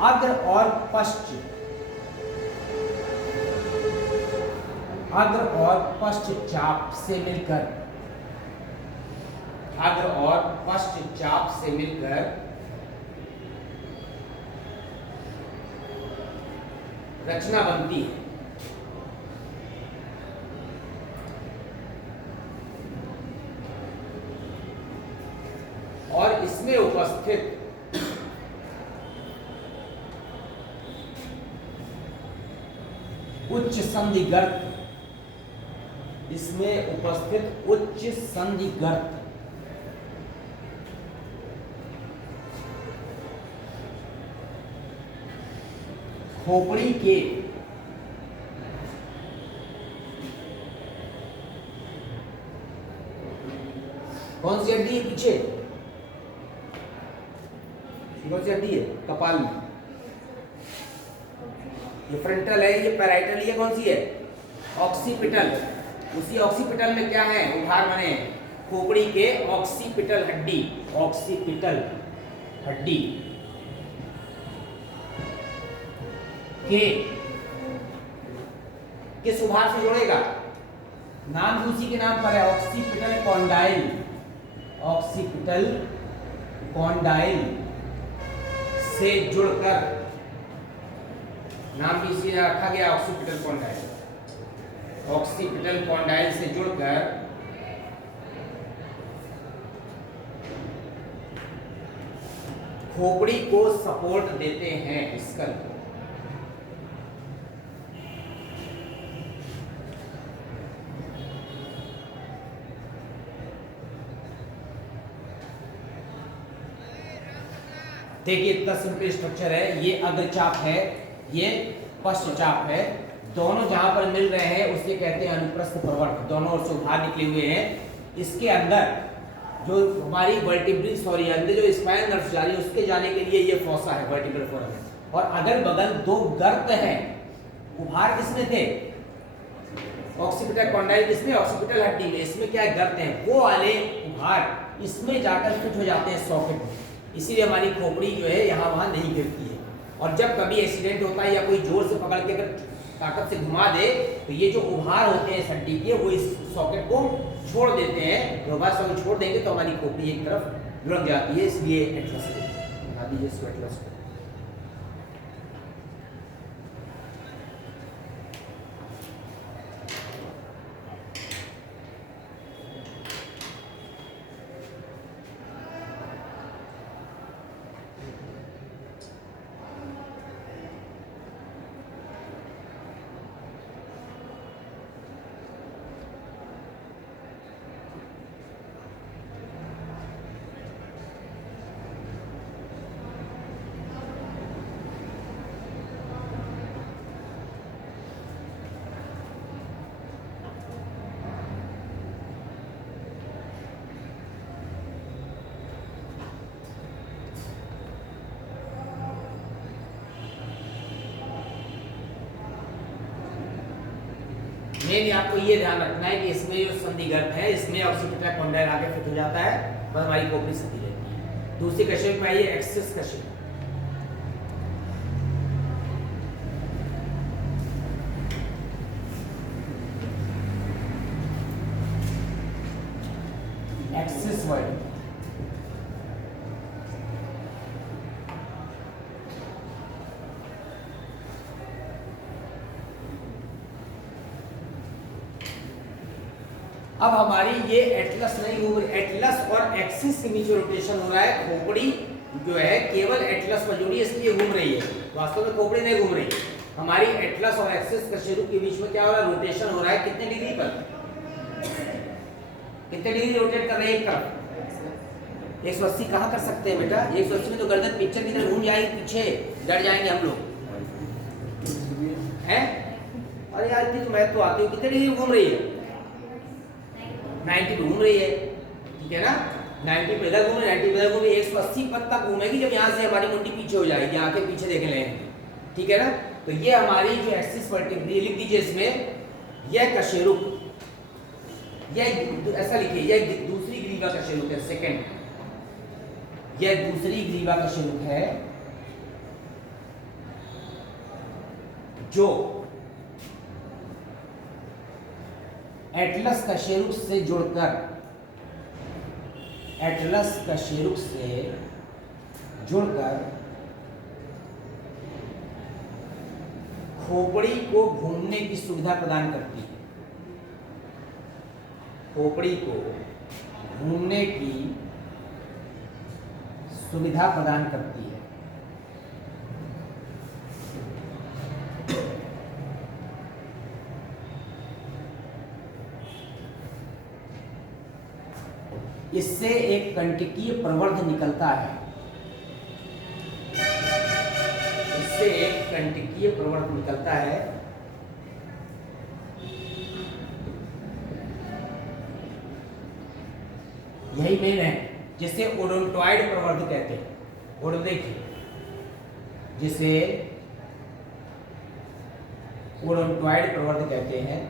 अग्र और पश्च, अग्र और पश्च चाप से मिलकर, अग्र और पश्च चाप से मिलकर रचना बनती है। और इसमें उपस्थित उच्च संधि गर्त, इसमें उपस्थित उच्च संधि गर्त खोपड़ी के कौन सी हड्डी है पीछे, कौन सी हड्डी है कपाल में, ये फ्रंटल है, ये पैराइटल, ये कौन सी है ऑक्सीपिटल। उसी ऑक्सीपिटल में क्या है उभार बने हैं, खोपड़ी के ऑक्सीपिटल हड्डी, ऑक्सीपिटल हड्डी के किस उभार से जोड़ेगा, नाम भी उसी के नाम पर है ऑक्सीपिटल कॉन्डाइल, ऑक्सीपिटल कॉन्डाइल से जुड़कर, नाम भी इसी रखा गया ऑक्सीपिटल कॉन्डाइल, ऑक्सीपिटल कॉन्डाइल से जुड़कर खोपड़ी को सपोर्ट देते हैं स्कल को। देखिए इतना सिंपल स्ट्रक्चर है, ये अग्रचाप है, ये पश्चचाप है, दोनों जहां पर मिल रहे हैं उसे कहते हैं अनुप्रस्थ प्रवर्त, दोनों ओर से उभार निकले हुए हैं। इसके अंदर जो हमारी वर्टिब्रल अंदर जो स्पाइन नर्व जा रही है उसके जाने के लिए ये फोसा है वर्टिब्रल फोरम, और अगल बगल दो गर्त हैं। उभार किसमें थे, ऑक्सीपिटल कॉन्डाइल किसमें, ऑक्सीपिटल हड्डी में, इसमें क्या है गर्त हैं, वो वाले उभार इसमें जाकर फिट हो जाते हैं सॉकेट में, इसीलिए हमारी खोपड़ी जो है यहाँ वहाँ नहीं गिरती है। और जब कभी एक्सीडेंट होता है या कोई जोर से पकड़ के अगर ताकत से घुमा दे तो ये जो उभार होते हैं इस हड्डी के वो इस सॉकेट को छोड़ देते हैं, तो उभार सॉकेट छोड़ देंगे तो हमारी खोपड़ी एक तरफ लुढ़क जाती है, इसलिए एटलस बना दीजिए इसको एटलस को। मेन आपको ये ध्यान रखना है कि इसमें जो संधि गर्त है इसमें ऑक्सीपिटल कॉन्डाइल आगे फिट हो जाता है, बस हमारी खोपड़ी सीधी रहती है। दूसरी कशेरुक में आइए एक्सिस कशेरुक, एक्सिस वर्ड अब हमारी ये एटलस नहीं घूम रही, एटलस और एक्सिस के बीच रोटेशन हो रहा है, खोपड़ी जो है केवल एटलस पर जुड़ी है इसलिए घूम रही है, वास्तव में खोपड़ी नहीं घूम रही। हमारी एटलस और एक्सिस कशेरुक के बीच में क्या हो रहा है, रोटेशन हो रहा है, कितने डिग्री पर, कितने डिग्री रोटेट कर रहे हैं एक तरफ, 180 कहाँ कर सकते हैं बेटा, 180 में तो गर्दन पिक्चर की तरफ घूम जाएगी, पीछे डर जाएंगे हम लोग हैं। अरे यार इतनी तो मैं तो आती हूँ, कितने डिग्री घूम रही है, 90 पे घूम रही है, ठीक है ना, 90 पे इधर घूम रही है, 90 पे इधर घूम रही है, 180 पर तक घूमेगी जब यहाँ से हमारी मुंडी पीछे हो जाएगी, आके पीछे देख लेंगे, ठीक है ना। तो ये हमारी जो एक्सिस वर्टिब्रल लिख दीजिए इसमें, यह कशेरुक, यह ऐसा लिखिए, यह दूसरी ग्रीवा कशेरुक है, सेकंड, यह दूसरी ग्रीवा कशेरुक है जो एटलस कशेरुक से जुड़कर, एटलस कशेरुक से जुड़कर खोपड़ी को घूमने की सुविधा प्रदान करती है, खोपड़ी को घूमने की सुविधा प्रदान करती है। इससे एक कंटकीय प्रवर्ध निकलता है, इससे एक कंटकीय प्रवर्ध निकलता है। यही मेन है, जिसे ओडोंटॉइड प्रवर्ध कहते हैं। और देखिए, जिसे ओडोंटॉइड प्रवर्ध कहते हैं।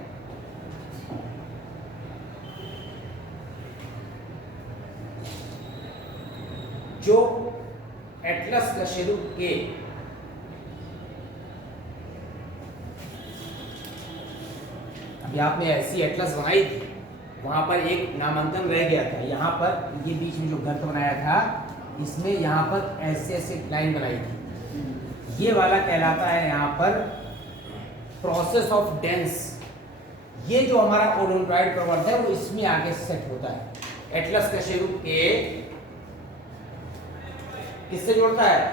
जो एटलस कशेरुक के अभी आपने ऐसी एटलस बनाई थी, वहां पर एक नामांकन रह गया था। यहाँ पर ये बीच में जो गर्त बनाया था, इसमें यहाँ पर ऐसे ऐसे लाइन बनाई थी। ये वाला कहलाता है यहाँ पर प्रोसेस ऑफ डेंस। ये जो हमारा ओडोंटॉइड प्रवर्ध है वो इसमें आगे सेट होता है। एटलस कशेरुक के किससे जोड़ता है?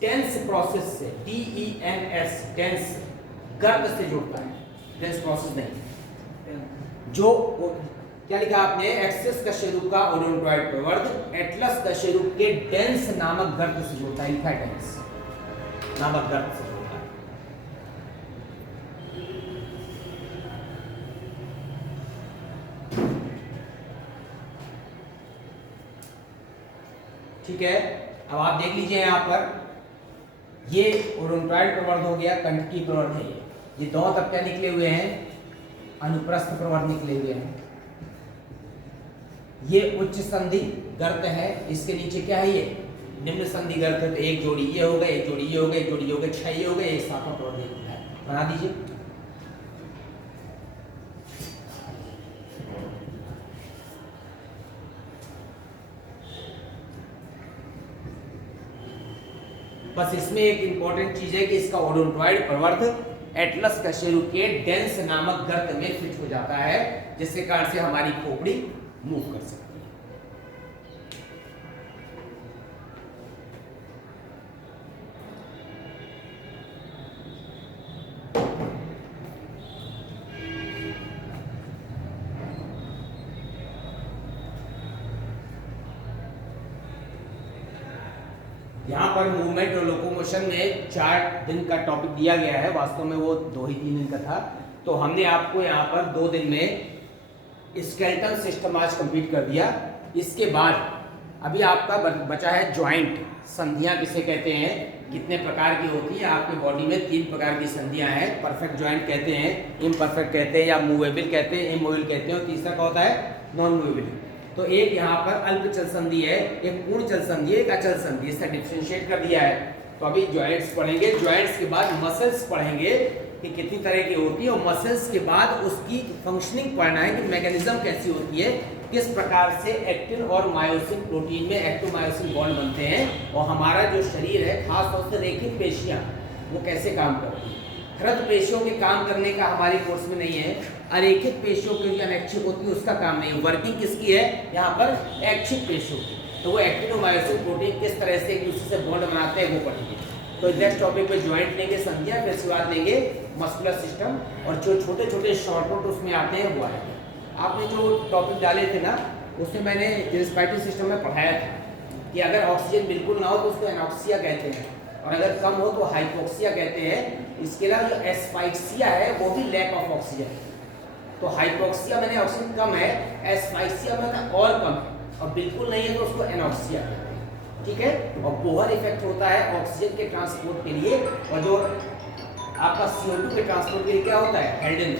डेंस प्रोसेस से, DENS, डेंस, गर्त से जोड़ता है, डेंस प्रोसेस नहीं। जो क्या लिखा आपने? एक्सेस कशेरुक का ओडोंटॉइड प्रवर्ध एटलस कशेरुक के डेंस नामक गर्त से जोड़ता है। लिखा है डेंस नामक गर्त से जोड़ता है। ठीक है, अब आप देख लीजिए यहाँ पर ये ओडोंटॉइड प्रवर्ध हो गया, कंटकीय प्रवर्ध है। ये दोनों तब क्या निकले हुए हैं? अनुप्रस्थ प्रवर्ध निकले हुए हैं। ये उच्च संधि गर्त है, इसके नीचे क्या है? ये निम्न संधि गर्त है। तो एक जोड़ी ये हो गए, एक जोड़ी ये हो गए, एक जोड़ी ये हो गए, 6 ये हो गए, एक सातवां प्रवर्ध है। बना दीजिए। बस इसमें एक इंपॉर्टेंट चीज है कि इसका ओडोंटॉइड प्रवर्ध एटलस कशेरुक के डेंस नामक गर्त में फिट हो जाता है, जिसके कारण से हमारी खोपड़ी मूव कर सकती है। यहाँ पर मूवमेंट और लोकोमोशन में 4 दिन का टॉपिक दिया गया है, वास्तव में वो 2 ही 3 दिन का था। तो हमने आपको यहाँ पर 2 दिन में स्केलेटल सिस्टम आज कंप्लीट कर दिया। इसके बाद अभी आपका बचा है जॉइंट। संधियाँ किसे कहते हैं, कितने प्रकार की होती है? आपके बॉडी में 3 प्रकार की संधियाँ हैं। परफेक्ट जॉइंट कहते हैं, इम्परफेक्ट कहते हैं, या मूवेबल कहते हैं, इमूवेबल कहते हैं, और तीसरा क्या होता है? Non movable. तो एक यहाँ पर अल्प चल संधि है, एक पूर्ण चल संधि है, एक अचल संधि। इसका डिफरेंशिएट कर दिया है। तो अभी जॉइंट्स पढ़ेंगे, जॉइंट्स के बाद मसल्स पढ़ेंगे कि कितनी तरह की होती है, और मसल्स के बाद उसकी फंक्शनिंग पढ़ना है कि मैकेनिज्म कैसी होती है, किस प्रकार से एक्टिन और मायोसिन प्रोटीन में एक्टोमायोसिन बॉन्ड बनते हैं, और हमारा जो शरीर है खास तौर से रेखित पेशियां वो कैसे काम करती है। हृद पेशियों के काम करने का हमारे कोर्स में नहीं है। अरेखित पेशियों की जो अनैच्छिक होती है उसका काम नहीं है। वर्किंग किसकी है यहाँ पर? ऐच्छिक पेशियों की। तो वो एक्टिन और मायोसिन प्रोटीन किस तरह से एक दूसरे से बॉन्ड बनाते हैं वो पढ़ेंगे। तो नेक्स्ट टॉपिक पे जॉइंट लेंगे, संधियां, फिर उसके बाद लेंगे मस्कुलर सिस्टम, और जो छोटे छोटे शॉर्ट नोट उसमें आते हैं वो आएंगे। आपने जो टॉपिक डाले थे ना, उसमें मैंने रेस्पिरेटरी सिस्टम में पढ़ाया था कि अगर ऑक्सीजन बिल्कुल ना हो तो उसको एनॉक्सिया कहते हैं, और अगर कम हो तो हाइपोक्सिया कहते हैं। इसके अलावा जो एस्फाइक्सिया है वो भी लैक ऑफ ऑक्सीजन। तो हाइपोक्सिया मैंने ऑक्सीजन कम है, एस्फाइक्सिया मैंने और कम है, और बिल्कुल नहीं है तो उसको एनॉक्सिया कहते हैं। ठीक है, और बोहर इफेक्ट होता है ऑक्सीजन के ट्रांसपोर्ट के लिए, और जो आपका CO2 के ट्रांसपोर्ट के लिए क्या होता है? हेल्डेन।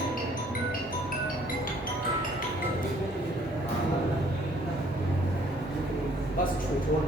बस छोड़